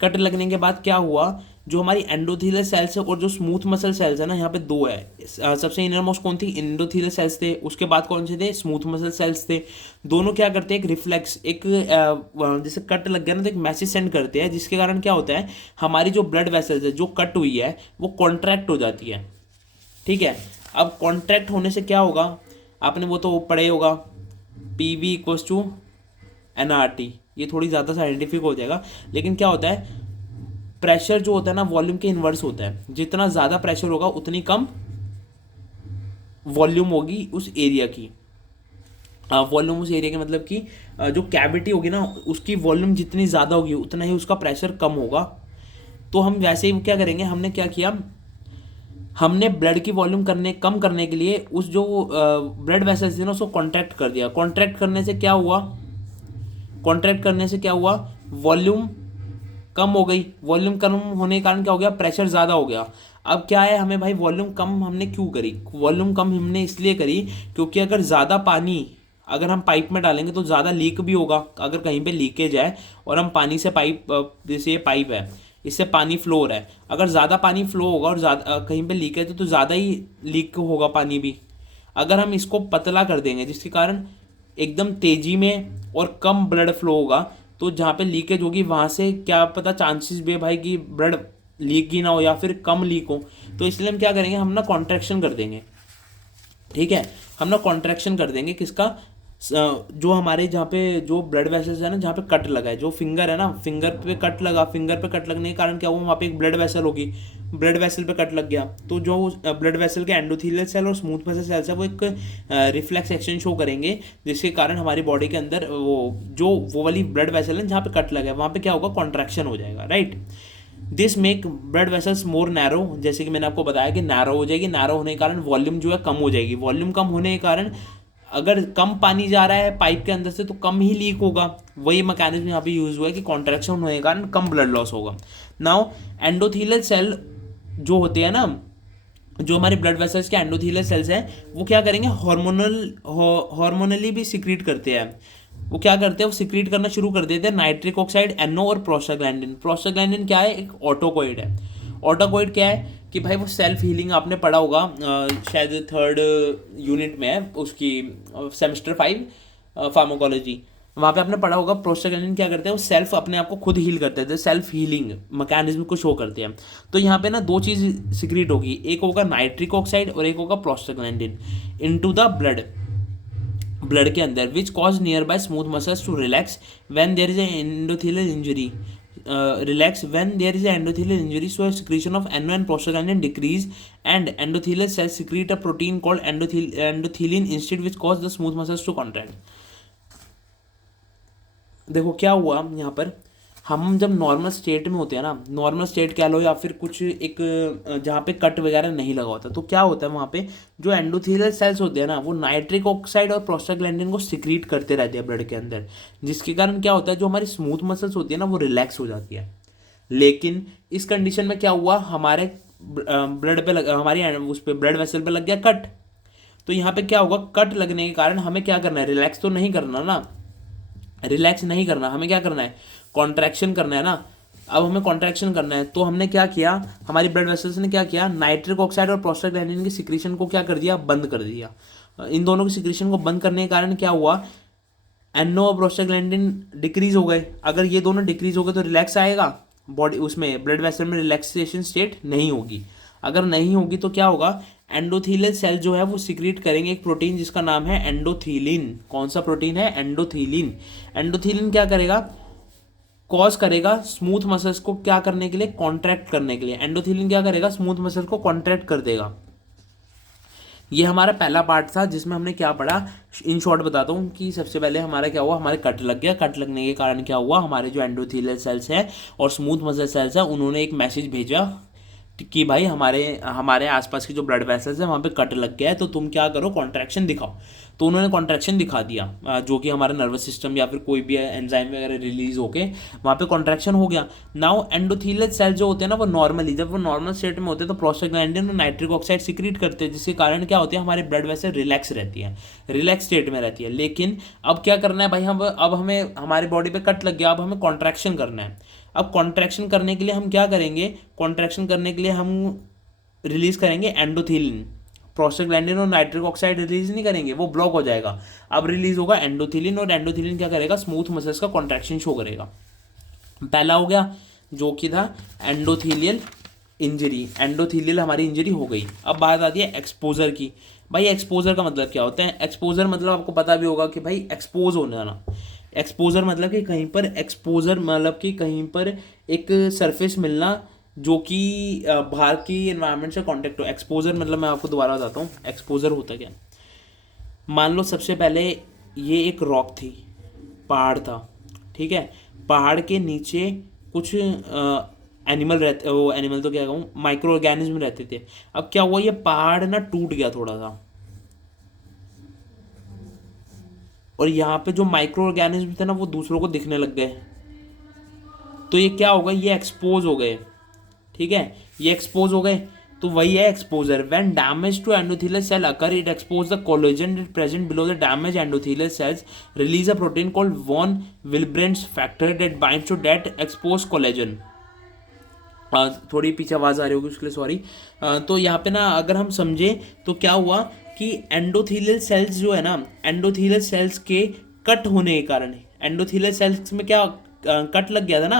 cut लगने के बाद क्या हुआ, जो हमारी एंडोथेलियल सेल्स है और जो स्मूथ मसल सेल्स है ना, यहाँ पे दो है। सबसे इनर मोस्ट कौन थी, एंडोथेलियल सेल्स थे, उसके बाद कौन से थे, स्मूथ मसल सेल्स थे। दोनों क्या करते हैं, एक रिफ्लेक्स, एक जैसे कट लग गया ना तो एक मैसेज सेंड करते हैं, जिसके कारण क्या होता है, हमारी जो ब्लड वेसल्स है जो कट हुई है वो कॉन्ट्रैक्ट हो जाती है। ठीक है, अब कॉन्ट्रैक्ट होने से क्या होगा, आपने वो तो पढ़े होगा, PV इक्वल्स टू NRT। ये थोड़ी ज़्यादा साइंटिफिक हो जाएगा, लेकिन क्या होता है, प्रेशर जो होता है ना वॉल्यूम के इन्वर्स होता है। जितना ज़्यादा प्रेशर होगा उतनी कम वॉल्यूम होगी उस एरिया की। वॉल्यूम उस एरिया के मतलब कि जो कैविटी होगी ना, उसकी वॉल्यूम जितनी ज़्यादा होगी उतना ही उसका प्रेशर कम होगा। तो हम वैसे ही क्या करेंगे, हमने क्या किया, हमने ब्लड की वॉल्यूम कम करने के लिए उस जो ब्लड वेसल्स थे ना उसको कॉन्ट्रैक्ट कर दिया। कॉन्ट्रैक्ट करने से क्या हुआ, वॉल्यूम कम हो गई। वॉल्यूम कम होने के कारण क्या हो गया, प्रेशर ज़्यादा हो गया। अब क्या है, हमें भाई वॉल्यूम कम हमने क्यों करी, वॉल्यूम कम हमने इसलिए करी क्योंकि अगर ज़्यादा पानी अगर हम पाइप में डालेंगे तो ज़्यादा लीक भी होगा। अगर कहीं पे लीकेज है और हम पानी से जैसे ये पाइप है, इससे पानी फ्लो हो रहा है, अगर ज़्यादा पानी फ्लो होगा और ज़्यादा कहीं पे लीकेज है तो ज़्यादा ही लीक होगा पानी भी। अगर हम इसको पतला कर देंगे जिसके कारण एकदम तेज़ी में और कम ब्लड फ्लो होगा, तो जहाँ पे लीकेज होगी वहाँ से क्या पता चांसेस भी है भाई कि ब्लड लीक ही ना हो या फिर कम लीक हो। तो इसलिए हम क्या करेंगे, हम ना कॉन्ट्रैक्शन कर देंगे। ठीक है, हम ना कॉन्ट्रैक्शन कर देंगे किसका, जो हमारे जहाँ पे जो ब्लड वेसल्स है ना, जहाँ पे कट लगा है, जो फिंगर है ना, फिंगर पे कट लगने के कारण क्या हुआ, वहाँ पे एक ब्लड वेसल होगी, ब्लड वेसल पे कट लग गया। तो जो ब्लड वेसल के एंडोथेलियल सेल और स्मूथ मसल सेल्स है वो एक रिफ्लेक्स एक्शन शो करेंगे, जिसके कारण हमारी बॉडी के अंदर वो वाली ब्लड वेसल है जहाँ पे कट लगा है वहाँ पे क्या होगा, कॉन्ट्रैक्शन हो जाएगा। Right, this make blood vessels more narrow, जैसे कि मैंने आपको बताया कि नैरो हो जाएगी। नैरो होने के कारण वॉल्यूम जो है कम हो जाएगी। वॉल्यूम कम होने के कारण अगर कम पानी जा रहा है पाइप के अंदर से तो कम ही लीक होगा। वही मैकेनिज्म यहाँ पे यूज हुआ है कि कॉन्ट्रैक्शन होने के कारण कम ब्लड लॉस होगा। नाउ एंडोथेलियल सेल जो होते हैं ना, जो हमारे ब्लड वेसल्स के एंडोथेलियल सेल्स हैं वो क्या करेंगे, हार्मोनली भी सिक्रीट करते हैं। वो क्या करते हैं, वो सिक्रीट करना शुरू कर देते हैं नाइट्रिक ऑक्साइड, एनओ और प्रोस्टाग्लैंडिन। प्रोस्टाग्लैंडिन क्या है, एक ऑटोकॉइड है। ऑटोकॉइड क्या है कि भाई वो सेल्फ हीलिंग, आपने पढ़ा होगा शायद थर्ड यूनिट में है उसकी, सेमेस्टर 5 फार्माकोलॉजी, वहाँ पे आपने पढ़ा होगा प्रोस्टाग्लैंडिन क्या करते हैं, वो सेल्फ अपने आप को खुद हील करते हैं, सेल्फ हीलिंग मैकेनिज्म को शो करते हैं। तो यहाँ पे ना दो चीज़ सिक्रीट होगी, एक होगा नाइट्रिक ऑक्साइड और एक होगा प्रोस्टाग्लैंडिन इनटू द ब्लड के अंदर, which cause nearby smooth muscles to relax when there is endothelial injury, relax when there is an endothelial injury, so secretion of NO and prostaglandin decrease and endothelial cells secrete a protein called endothelin instead, which cause the smooth muscles to contract। देखो क्या हुआ यहाँ पर, हम जब normal state में होते हैं ना, नॉर्मल स्टेट कह लो या फिर कुछ एक जहाँ पे कट वगैरह नहीं लगा होता, तो क्या होता है वहाँ पे जो एंडोथेलियल सेल्स होते हैं ना, वो नाइट्रिक ऑक्साइड और प्रोस्टाग्लैंडिन को सिक्रीट करते रहते हैं ब्लड के अंदर, जिसके कारण क्या होता है, जो हमारी स्मूथ मसल्स होती है ना वो रिलैक्स हो जाती है। लेकिन इस कंडीशन में क्या हुआ, हमारे ब्लड पे हमारी उस पर ब्लड वेसल पे लग गया कट। तो यहाँ पे क्या होगा, कट लगने के कारण हमें क्या करना है, रिलैक्स तो नहीं करना ना, रिलैक्स नहीं करना, हमें क्या करना है, कॉन्ट्रैक्शन करना है ना। अब हमें कॉन्ट्रैक्शन करना है, तो हमने क्या किया, हमारी ब्लड वेसल्स ने क्या किया, नाइट्रिक ऑक्साइड और प्रोस्टाग्लैंडिन की सिक्रीशन को क्या कर दिया, बंद कर दिया। इन दोनों की सिक्रीशन को बंद करने के कारण क्या हुआ, एनओ और प्रोस्टाग्लैंडिन डिक्रीज हो गए। अगर ये दोनों डिक्रीज हो गए तो रिलैक्स आएगा बॉडी, उसमें ब्लड वेसल में रिलैक्सेशन स्टेट नहीं होगी। अगर नहीं होगी तो क्या होगा, एंडोथेलियल सेल जो है वो सिक्रीट करेंगे एक प्रोटीन जिसका नाम है एंडोथेलिन। कौन सा प्रोटीन है, एंडोथेलिन। एंडोथेलिन क्या करेगा, कॉज करेगा स्मूथ मसल्स को क्या करने के लिए, कॉन्ट्रैक्ट करने के लिए। एंडोथेलिन क्या करेगा, स्मूथ मसल्स को कॉन्ट्रैक्ट कर देगा। ये हमारा पहला पार्ट था जिसमें हमने क्या पढ़ा, इन शॉर्ट बताता हूँ कि सबसे पहले हमारा क्या हुआ, हमारे कट लग गया। कट लगने के कारण क्या हुआ, हमारे जो एंडोथेलियल सेल्स हैं और स्मूथ मसल सेल्स हैं उन्होंने एक मैसेज भेजा कि भाई हमारे आसपास की जो ब्लड वेसल्स है वहाँ पे कट लग गया है, तो तुम क्या करो, कॉन्ट्रैक्शन दिखाओ। तो उन्होंने कॉन्ट्रैक्शन दिखा दिया, जो कि हमारा नर्वस सिस्टम या फिर कोई भी एंजाइम वगैरह रिलीज होके वहाँ पे कॉन्ट्रैक्शन हो गया। नाउ एंडोथेलियल सेल जो होते हैं ना वो नॉर्मली, जब वो नॉर्मल स्टेट में होते हैं तो प्रोस्टाग्लैंडिन और नाइट्रिक ऑक्साइड सिक्रीट करते हैं, जिसके कारण क्या होते हैं, हमारे ब्लड वेसल रिलैक्स रहती है, रिलैक्स स्टेट में रहती है। लेकिन अब क्या करना है भाई, अब हमें हमारी बॉडी पे कट लग गया, अब हमें कॉन्ट्रैक्शन करना है। अब कॉन्ट्रैक्शन करने के लिए हम क्या करेंगे, कॉन्ट्रैक्शन करने के लिए हम रिलीज करेंगे एंडोथेलिन। प्रोस्टाग्लैंडिन और नाइट्रिक ऑक्साइड रिलीज नहीं करेंगे, वो ब्लॉक हो जाएगा। अब रिलीज होगा एंडोथेलिन, और एंडोथेलिन क्या करेगा, स्मूथ मसल्स का कॉन्ट्रैक्शन शो करेगा। पहला हो गया जो कि था एंडोथेलियल इंजरी, एंडोथेलियल हमारी इंजरी हो गई। अब बात आती है एक्सपोजर की। भाई एक्सपोजर का मतलब क्या होता है, एक्सपोजर मतलब आपको पता भी होगा कि भाई एक्सपोज होने ना, एक्सपोजर मतलब कि कहीं पर, एक्सपोजर मतलब कि कहीं पर एक सरफेस मिलना जो कि बाहर की एनवायरनमेंट से कांटेक्ट हो। एक्सपोजर मतलब मैं आपको दोबारा बताता हूँ एक्सपोजर होता क्या। मान लो सबसे पहले ये एक रॉक थी, पहाड़ था, ठीक है, पहाड़ के नीचे कुछ एनिमल रहते, वो एनिमल तो क्या कहूँ, माइक्रो ऑर्गेनिज्म रहते थे। अब क्या हुआ, ये पहाड़ ना टूट गया थोड़ा सा, और यहाँ पे जो माइक्रो ऑर्गेनिज्म थे ना वो दूसरों को दिखने लग गए, तो ये क्या हो गए, ये एक्सपोज हो गए। ठीक है, ये एक्सपोज हो गए, तो वही है exposure. When damage to endothelial cell occur, it expose the collagen present below the damage endothelial cells, release a protein called von Willebrand's factor that binds to that expose collagen. थोड़ी पीछे आवाज़ आ रही होगी उसके लिए सॉरी। तो यहाँ पे ना अगर हम समझे तो क्या हुआ कि एंडोथेलियल सेल्स जो है ना, एंडोथेलियल सेल्स के कट होने के कारण, एंडोथेलियल सेल्स में क्या कट लग गया था ना,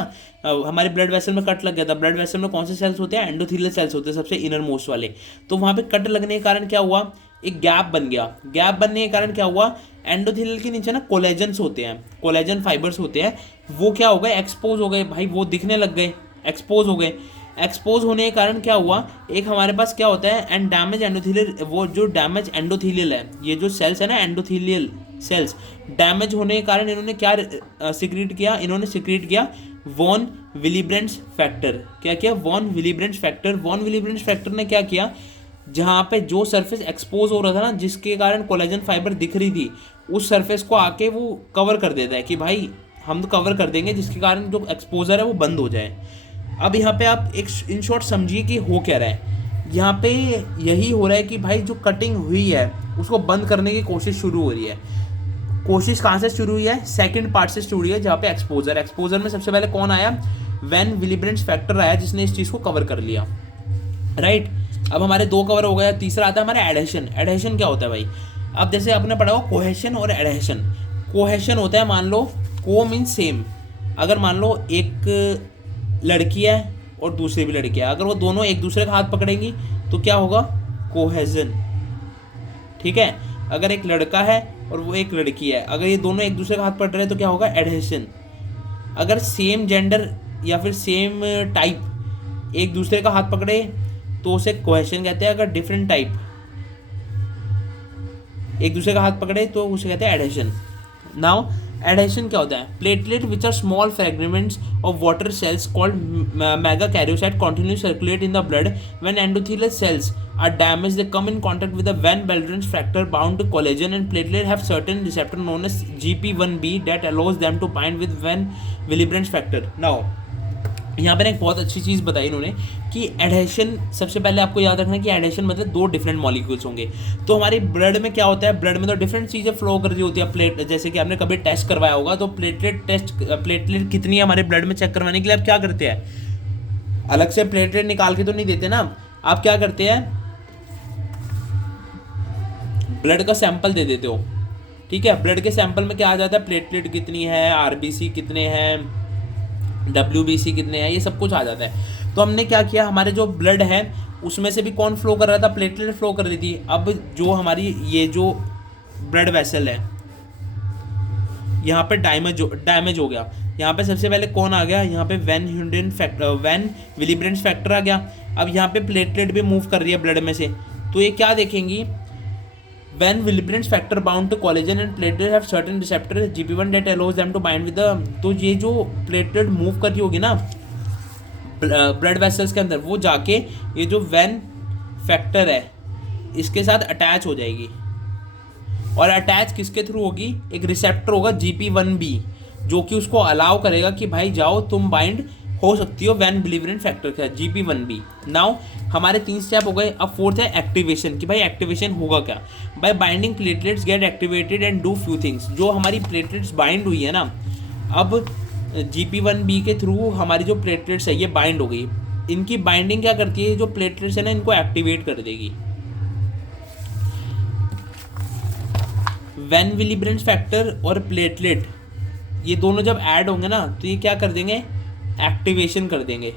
हमारे ब्लड वेसल में कट लग गया था। ब्लड वेसल में कौन से सेल्स होते हैं, एंडोथेलियल सेल्स होते हैं, सबसे इनर मोस्ट वाले। तो वहाँ पे कट लगने के कारण क्या हुआ, एक गैप बन गया। गैप बनने के कारण क्या हुआ, एंडोथेलियल के नीचे ना कोलेजन्स होते हैं, कोलेजन फाइबर्स होते हैं, वो क्या हो गए, एक्सपोज हो गए भाई, वो दिखने लग गए, एक्सपोज हो गए। एक्सपोज होने के कारण क्या हुआ, एक हमारे पास क्या होता है, एंड डैमेज एंडोथेलियल, वो जो डैमेज एंडोथेलियल है, ये जो सेल्स है ना एंडोथेलियल सेल्स, डैमेज होने के कारण इन्होंने क्या सिक्रीट किया, इन्होंने सिक्रीट किया वॉन विलिब्रेंड्स फैक्टर। क्या किया, वॉन विलिब्रेंड्स फैक्टर। वॉन विलिब्रेंड्स फैक्टर ने क्या किया, जहाँ पे जो सरफेस एक्सपोज हो रहा था ना, जिसके कारण कोलेजन फाइबर दिख रही थी, उस सरफेस को आके वो कवर कर देता है कि भाई हम तो कवर कर देंगे, जिसके कारण जो एक्सपोजर है वो बंद हो जाए। अब यहाँ पे आप एक इन शॉर्ट समझिए कि हो क्या रहा है। यहाँ पे यही हो रहा है कि भाई जो कटिंग हुई है उसको बंद करने की कोशिश शुरू हो रही है। कोशिश कहाँ से शुरू हुई है? सेकंड पार्ट से शुरू हुई है, जहाँ पे एक्सपोजर में सबसे पहले कौन आया? वैन विलिब्रेंट फैक्टर आया, जिसने इस चीज़ को कवर कर लिया, राइट। अब हमारे दो कवर हो गया, तीसरा आता है हमारा एडहेशन। एडहेशन क्या होता है भाई? अब जैसे आपने पढ़ा हो कोहेशन और एडहेशन। कोहेशन होता है, मान लो को मीन्स सेम, अगर मान लो एक लड़की है और दूसरी भी लड़की है, अगर वो दोनों एक दूसरे का हाथ पकड़ेंगी तो क्या होगा? कोहेजन, ठीक है। अगर एक लड़का है और वो एक लड़की है, अगर ये दोनों एक दूसरे का हाथ पकड़ रहे हैं तो क्या होगा? एडहेशन। अगर सेम जेंडर या फिर सेम टाइप एक दूसरे का हाथ पकड़े तो उसे कोहेशन कहते हैं। अगर डिफरेंट टाइप एक दूसरे का हाथ पकड़े तो उसे कहते हैं एडहेशन। नाउ एडहेशन क्या होता है? Platelet which are small fragments of water cells called megakaryocyte continue circulate in the blood when endothelial cells are damaged. They come in contact with the Van Willebrand factor bound to collagen, and platelet have certain receptor known as GP1B that allows them to bind with Van Willebrand factor. Now यहाँ पर एक बहुत अच्छी चीज़ बताई इन्होंने कि adhesion, सबसे पहले आपको याद रखना है कि एडहेशन मतलब दो डिफरेंट मॉलिक्यूल्स होंगे। तो हमारी ब्लड में क्या होता है? ब्लड में तो डिफरेंट चीज़ें फ्लो कर रही होती है। प्लेट, जैसे कि आपने कभी टेस्ट करवाया होगा तो प्लेटलेट कितनी है हमारे ब्लड में चेक करवाने के लिए आप क्या करते हैं? अलग से प्लेटलेट निकाल के तो नहीं देते ना, आप क्या करते हैं? ब्लड का सैंपल दे देते हो, ठीक है। ब्लड के सैंपल में क्या आ जाता है? प्लेटलेट कितनी है, आरबीसी कितने हैं, डब्ल्यूबीसी कितने हैं, ये सब कुछ आ जाता है। तो हमने क्या किया, हमारे जो ब्लड है उसमें से भी कौन फ्लो कर रहा था? प्लेटलेट फ्लो कर रही थी। अब जो हमारी ये जो ब्लड वेसल है यहाँ पे डैमेज हो गया। यहाँ पे सबसे पहले कौन आ गया? यहाँ पे वैन विलिब्रेंट फैक्टर आ गया। अब यहाँ पे प्लेटलेट भी मूव कर रही है ब्लड में से, तो ये क्या देखेंगी? When Willebrand factor bound to collagen and platelet have certain receptor GP1 that allows them to bind with the, तो ये जो प्लेटलेट मूव कर रही होगी ना ब्लड वेसल्स के अंदर, वो जाके ये जो वैन फैक्टर है इसके साथ अटैच हो जाएगी। और अटैच किसके थ्रू होगी? एक रिसेप्टर होगा GP1B, जो कि उसको अलाउ करेगा कि भाई जाओ तुम बाइंड हो सकती हो वैन विलिब्रेंट फैक्टर का GP1B। नाउ हमारे 3 स्टेप हो गए। अब फोर्थ है एक्टिवेशन, कि भाई एक्टिवेशन होगा क्या? Bye binding platelets gate activated and do few things. जो हमारी प्लेटलेट्स बाइंड हुई है ना, अब GP1B के थ्रू हमारी जो प्लेटलेट्स है ये बाइंड हो गई। इनकी बाइंडिंग क्या करती है? जो प्लेटलेट्स है ना इनको एक्टिवेट कर देगी। वैन विलिब्रेंट फैक्टर और प्लेटलेट ये दोनों जब ऐड होंगे ना तो ये क्या कर देंगे? एक्टिवेशन कर देंगे,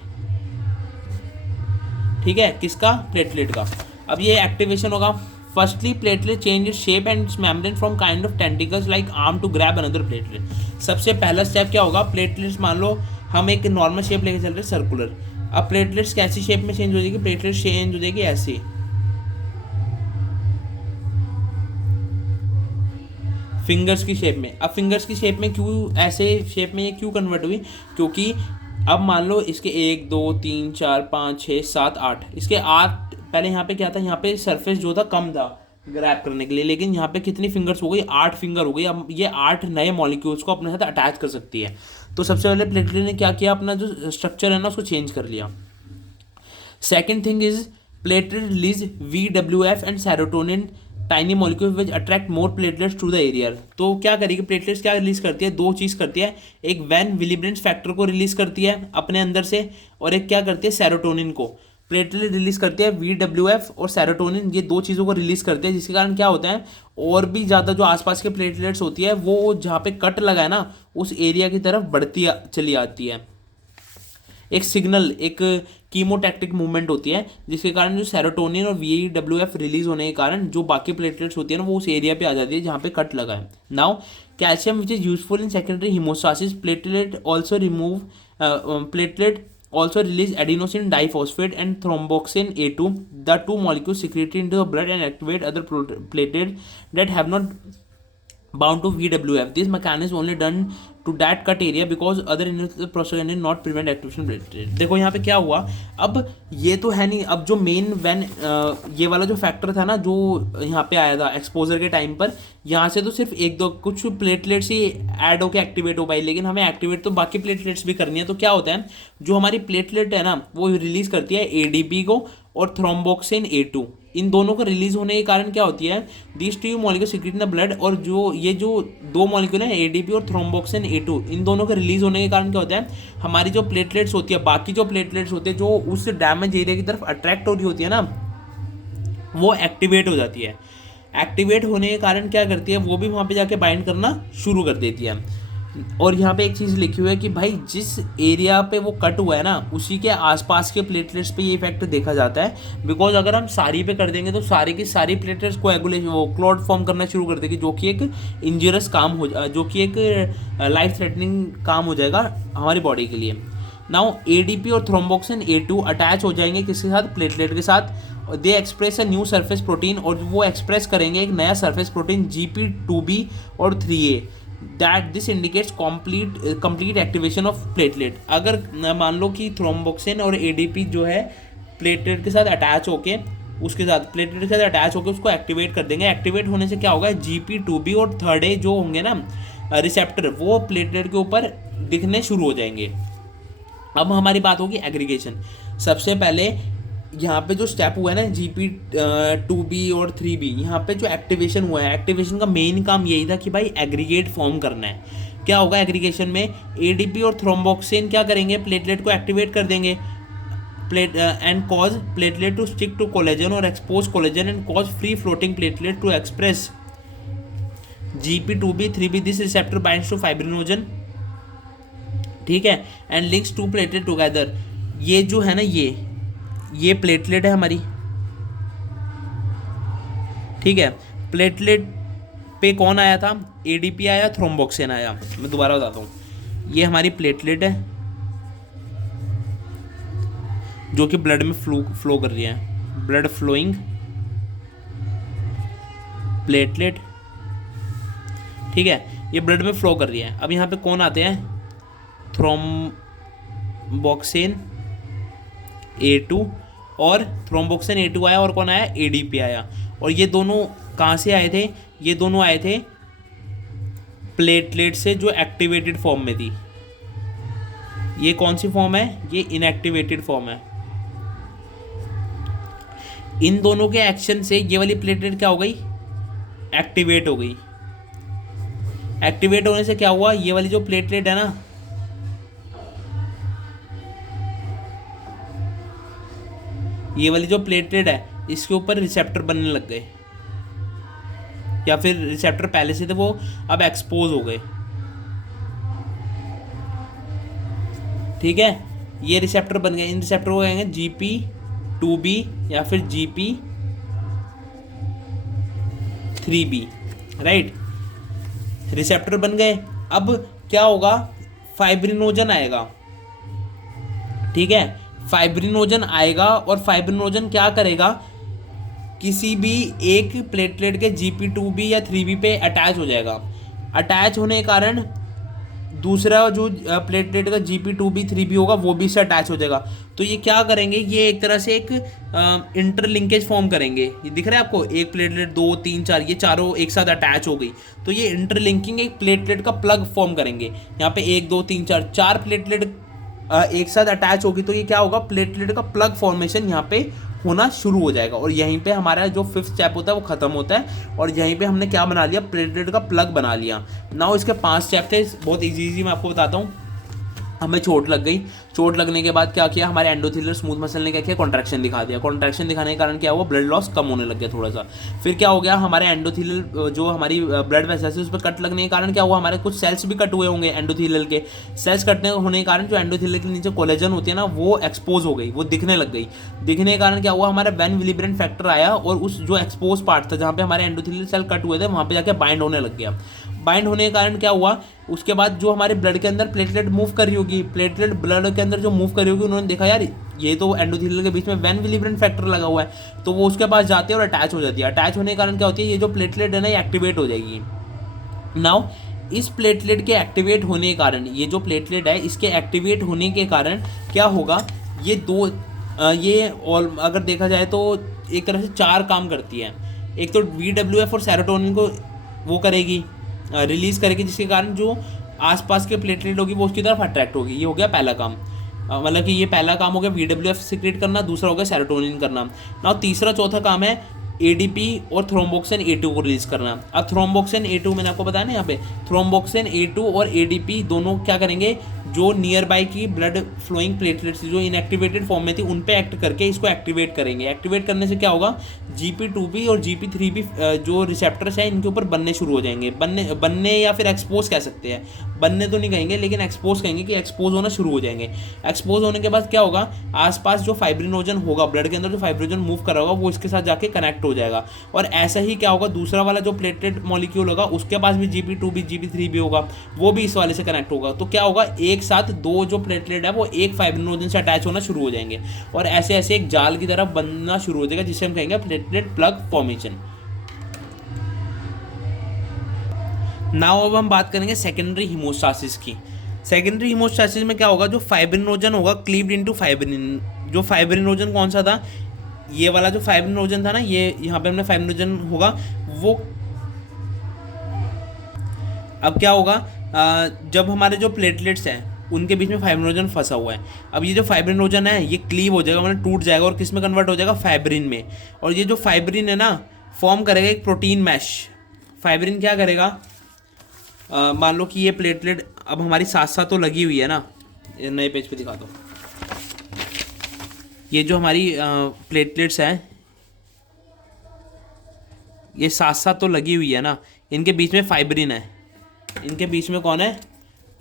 ठीक है। किसका? प्लेटलेट का। अब ये एक्टिवेशन होगा। Firstly platelet change its shape and its membrane from kind of tentacles like arm to grab another platelet. सबसे पहला स्टेप क्या होगा? प्लेटलेट्स, मान लो हम एक नॉर्मल शेप लेके चल रहे हैं सर्कुलर, अब प्लेटलेट्स कैसी शेप में चेंज हो जाएगी? प्लेटलेट्स चेंज हो जाएगी ऐसे, फिंगर्स की शेप में। अब फिंगर्स की शेप में क्यों ऐसे शेप में ये क्यों कन्वर्ट हुई? क्योंकि अब मान लो इसके 1 2 3 4 5 6 7 8, इसके 8, पहले यहाँ पे क्या था? यहाँ पे सरफेस जो था कम था ग्रैब करने के लिए, लेकिन यहाँ पे कितनी फिंगर्स हो गई? 8 फिंगर हो गई। अब ये 8 नए मॉलिक्यूल्स को अपने साथ अटैच कर सकती है। तो सबसे पहले प्लेटलेट ने क्या किया? अपना जो स्ट्रक्चर है ना उसको चेंज कर लिया। Second thing is platelet release VWF and serotonin tiny molecule which attract more platelets to the area. तो क्या करेगी प्लेटलेट्स? क्या रिलीज करती है? 2 चीज़ करती है, एक वैन विलिब्रेंट फैक्टर को रिलीज करती है अपने अंदर से, और एक क्या करती है? सेरोटोनिन को। प्लेटलेट रिलीज करती है VWF और सेरोटोनिन, ये 2 चीज़ों को रिलीज करते हैं, जिसके कारण क्या होता है? और भी ज़्यादा जो आसपास के प्लेटलेट्स होती है वो जहाँ पे कट लगा है ना उस एरिया की तरफ बढ़ती चली आती है। एक सिग्नल, एक कीमोटैक्टिक मूवमेंट होती है, जिसके कारण जो सेरोटोनिन और VWF रिलीज होने के कारण जो बाकी प्लेटलेट्स होती है ना वो उस एरिया पे आ जाती है जहाँ पे कट लगा है। Now calcium which is useful in secondary haemostasis, platelet also release adenosine diphosphate and thromboxane A2, the 2 molecules secreted into the blood and activate other platelets that have not bound to VWF. This mechanism only done to that cut area because other prostaglandin not prevent activation platelet. देखो यहाँ पे क्या हुआ? अब ये तो है नहीं, अब जो मेन वैन ये वाला जो फैक्टर था ना जो यहाँ पे आया था एक्सपोजर के टाइम पर, यहाँ से तो सिर्फ 1 2 कुछ प्लेटलेट्स ही ऐड होके एक्टिवेट हो पाई, लेकिन हमें एक्टिवेट तो बाकी प्लेटलेट्स भी करनी है। तो क्या होता है? जो हमारी प्लेटलेट है ना वो रिलीज करती है ADP को और थ्रोम्बोक्सिन A2, इन दोनों को रिलीज होने के कारण क्या होती है, these two molecule secret in the blood, और जो दो मॉलिक्यूल हैं ADP और थ्रोम्बोक्सिन A2, इन दोनों के रिलीज होने के कारण क्या होता है, हमारी जो प्लेटलेट्स होती है, बाकी जो प्लेटलेट्स होते हैं जो उस डैमेज एरिया की तरफ अट्रैक्ट हो रही होती है ना, वो एक्टिवेट हो जाती है। एक्टिवेट होने के कारण क्या करती है, वो भी वहाँ पे जाके बाइंड करना शुरू कर देती है। और यहाँ पे एक चीज़ लिखी हुई है कि भाई जिस एरिया पे वो कट हुआ है ना, उसी के आसपास के प्लेटलेट्स पे ये इफेक्ट देखा जाता है। बिकॉज अगर हम सारी पे कर देंगे तो सारी की सारी प्लेटलेट्स कोएगुलेशन, वो क्लॉट फॉर्म करना शुरू कर देगी, जो कि एक इंजरियस काम हो जो कि एक लाइफ थ्रेटनिंग काम हो जाएगा हमारी बॉडी के लिए। नाउ ADP और थ्रोम्बोक्सिन A2 अटैच हो जाएंगे किसके साथ, प्लेटलेट के साथ। They express a new surface protein, और वो एक्सप्रेस करेंगे एक नया सरफेस प्रोटीन GP2B और 3A, that this indicates complete activation of platelet. अगर मान लो कि थ्रोम्बोक्सिन और ADP जो है प्लेटलेट के साथ अटैच होके, उसके साथ प्लेटलेट के साथ अटैच होकर उसको एक्टिवेट कर देंगे। एक्टिवेट होने से क्या होगा, GP2B और 3A जो होंगे ना रिसेप्टर, वो प्लेटलेट के ऊपर दिखने शुरू हो जाएंगे। अब हमारी बात होगी एग्रीगेशन। सबसे पहले यहाँ पे जो स्टेप हुआ है ना GP2B और 3B, यहाँ पे जो एक्टिवेशन हुआ है, एक्टिवेशन का मेन काम यही था कि भाई एग्रीगेट फॉर्म करना है। क्या होगा एग्रीगेशन में, ADP और थ्रोम्बोक्सिन क्या करेंगे, प्लेटलेट को एक्टिवेट कर देंगे, and cause platelet to stick to collagen और expose collagen and cause free floating platelet to express GP2B 3B। This receptor binds to fibrinogen, ठीक है, and links to platelet together. ये जो है ना, ये प्लेटलेट है हमारी, ठीक है। प्लेटलेट पे कौन आया था, ADP आया, थ्रोम्बोक्सिन आया। मैं दोबारा बताता हूँ, ये हमारी प्लेटलेट है जो कि ब्लड में फ्लो कर रही है, ब्लड फ्लोइंग प्लेटलेट, ठीक है, ये ब्लड में फ्लो कर रही है। अब यहाँ पे कौन आते हैं, थ्रोम्बोक्सिन A2, और थ्रोम्बोक्सिन A2 आया, और कौन आया, ADP आया। और ये दोनों कहाँ से आए थे, ये दोनों आए थे प्लेटलेट से जो एक्टिवेटेड फॉर्म में थी। ये कौन सी फॉर्म है, ये इनएक्टिवेटेड फॉर्म है। इन दोनों के एक्शन से ये वाली प्लेटलेट क्या हो गई, एक्टिवेट हो गई। एक्टिवेट होने से क्या हुआ, ये वाली जो प्लेटलेट है ना, ये वाली जो प्लेटलेट है, इसके ऊपर रिसेप्टर बनने लग गए, या फिर रिसेप्टर पहले से थे वो अब एक्सपोज हो गए, ठीक है। ये रिसेप्टर बन गए, इन रिसेप्टर को कहेंगे GP2B या फिर GP3B, राइट। रिसेप्टर बन गए। अब क्या होगा, फाइब्रिनोजन आएगा, ठीक है, फाइब्रिनोजन आएगा, और फाइब्रिनोजन क्या करेगा, किसी भी एक प्लेटलेट के GP2B या 3B पे अटैच हो जाएगा। अटैच होने के कारण दूसरा जो प्लेटलेट का GP2B 3B होगा वो भी इससे अटैच हो जाएगा। तो ये क्या करेंगे, ये एक तरह से एक इंटरलिंकेज फॉर्म करेंगे। ये दिख रहा है आपको, एक प्लेटलेट 2 3 4, ये चारों एक साथ अटैच हो गई, तो ये इंटरलिंकिंग एक प्लेटलेट का प्लग फॉर्म करेंगे। यहाँ पे 1 2 3 4 4 प्लेटलेट एक साथ अटैच होगी, तो ये क्या होगा, प्लेटलेट का प्लग फॉर्मेशन यहाँ पे होना शुरू हो जाएगा। और यहीं पे हमारा जो 5th स्टेप होता है वो खत्म होता है, और यहीं पे हमने क्या बना लिया, प्लेटलेट का प्लग बना लिया। नाउ इसके 5 स्टेप थे, बहुत इजी मैं आपको बताता हूँ। हमें चोट लग गई, चोट लगने के बाद क्या किया, हमारे एंडोथेलियल स्मूथ मसल ने क्या किया, कॉन्ट्रैक्शन दिखा दिया। कॉन्ट्रैक्शन दिखाने के कारण क्या हुआ, ब्लड लॉस कम होने लग गया थोड़ा सा। फिर क्या हो गया, हमारे एंडोथेलियल जो हमारी ब्लड वेसल्स है उस पर कट लगने के कारण क्या हुआ, हमारे कुछ सेल्स भी कट हुए होंगे एंडोथेलियल के। सेल्स कटने होने के कारण जो एंडोथेलियल के नीचे कोलेजन होती है ना, वो एक्सपोज हो गई, वो दिखने लग गई। दिखने के कारण क्या हुआ, हमारा वैन विलिब्रेंट फैक्टर आया, और उस जो एक्सपोज पार्ट था जहाँ पे हमारे एंडोथेलियल सेल कट हुए थे, वहाँ पे जाके बाइंड होने लग गया। बाइंड होने के कारण क्या हुआ, उसके बाद जो हमारे ब्लड के अंदर प्लेटलेट मूव कर रही होगी, प्लेटलेट ब्लड के अंदर जो मूव कर रही होगी, उन्होंने देखा यार ये तो एंडोथेलियल के बीच में वैन विलिब्रेंट फैक्टर लगा हुआ है, तो वो उसके पास जाते हैं और अटैच हो जाती है। अटैच होने के कारण क्या होती है, ये जो प्लेटलेट है ना, ये एक्टिवेट हो जाएगी। नाउ इस प्लेटलेट के एक्टिवेट होने के कारण, ये जो प्लेटलेट है इसके एक्टिवेट होने के कारण क्या होगा, ये दो ये और अगर देखा जाए तो एक तरह से 4 काम करती है। एक तो VWF और सेरोटोनिन को वो करेगी, रिलीज करेगी, जिसके कारण जो आसपास के प्लेटलेट होगी वो उसकी तरफ अट्रैक्ट होगी। ये हो गया पहला काम। मतलब कि ये पहला काम हो गया VWF सिक्रेट करना, दूसरा हो गया सेरोटोनिन करना। नाउ तीसरा चौथा काम है ADP और थ्रोम्बोक्सिन A2 को रिलीज करना। अब थ्रोम्बोक्सिन A2 मैंने आपको बताया ना, यहाँ पे थ्रोम्बोक्सिन A2 और ADP दोनों क्या करेंगे, जो नियर बाई की ब्लड फ्लोइंग प्लेटलेट्स जो इनएक्टिवेटेड फॉर्म में थी उन पे एक्ट करके इसको एक्टिवेट करेंगे। एक्टिवेट करने से क्या होगा, GP2B और GP3B जो रिसेप्टर्स हैं इनके ऊपर बनने शुरू हो जाएंगे। बनने या फिर एक्सपोज कह सकते हैं, बनने तो नहीं कहेंगे लेकिन एक्सपोज कहेंगे कि एक्सपोज होना शुरू हो जाएंगे। एक्सपोज होने के बाद क्या होगा, आसपास जो फाइब्रिनोजन होगा, ब्लड के अंदर जो फाइब्रिनोजन मूव कर रहा होगा वो इसके साथ जाके कनेक्ट हो जाएगा। और ऐसा ही क्या होगा, दूसरा वाला जो प्लेटलेट मॉलिक्यूल होगा उसके पास भी GP2B GP3B होगा, वो भी इस वाले से कनेक्ट होगा। तो क्या होगा, एक साथ दो जो प्लेटलेट है वो एक फाइब्रिनोजन से अटैच होना शुरू हो जाएंगे और ऐसे ऐसे एक जाल की तरह बनना शुरू हो जाएगा, जिसे हम कहेंगे प्लेटलेट प्लग फॉर्मेशन। नाउ अब हम बात करेंगे सेकेंडरी हीमोस्टासिस की। सेकेंडरी हीमोस्टासिस में क्या होगा, जो फाइब्रिनोजन होगा क्लीव्ड इनटू फाइब्रिन। जो फाइब्रिनोजन कौन सा था, ये वाला जो फाइब्रिनोजन था ना, ये यहाँ पे हमने फाइब्रिनोजन होगा वो। अब क्या होगा, जब हमारे जो प्लेटलेट्स हैं उनके बीच में फाइब्रिनोजन फंसा हुआ है, अब ये जो फाइब्रिनोजन है ये क्लीव हो जाएगा, मतलब टूट जाएगा और किस में कन्वर्ट हो जाएगा, फाइब्रिन में। और ये जो फाइब्रिन है ना फॉर्म करेगा एक प्रोटीन मैश। फाइब्रिन क्या करेगा, मान लो कि ये प्लेटलेट अब हमारी साथ साथ तो लगी हुई है ना, नए पेज पे दिखा दो। ये जो हमारी प्लेटलेट्स हैं ये साथ साथ तो लगी हुई है ना, इनके बीच में फाइब्रिन है। इनके बीच में कौन है,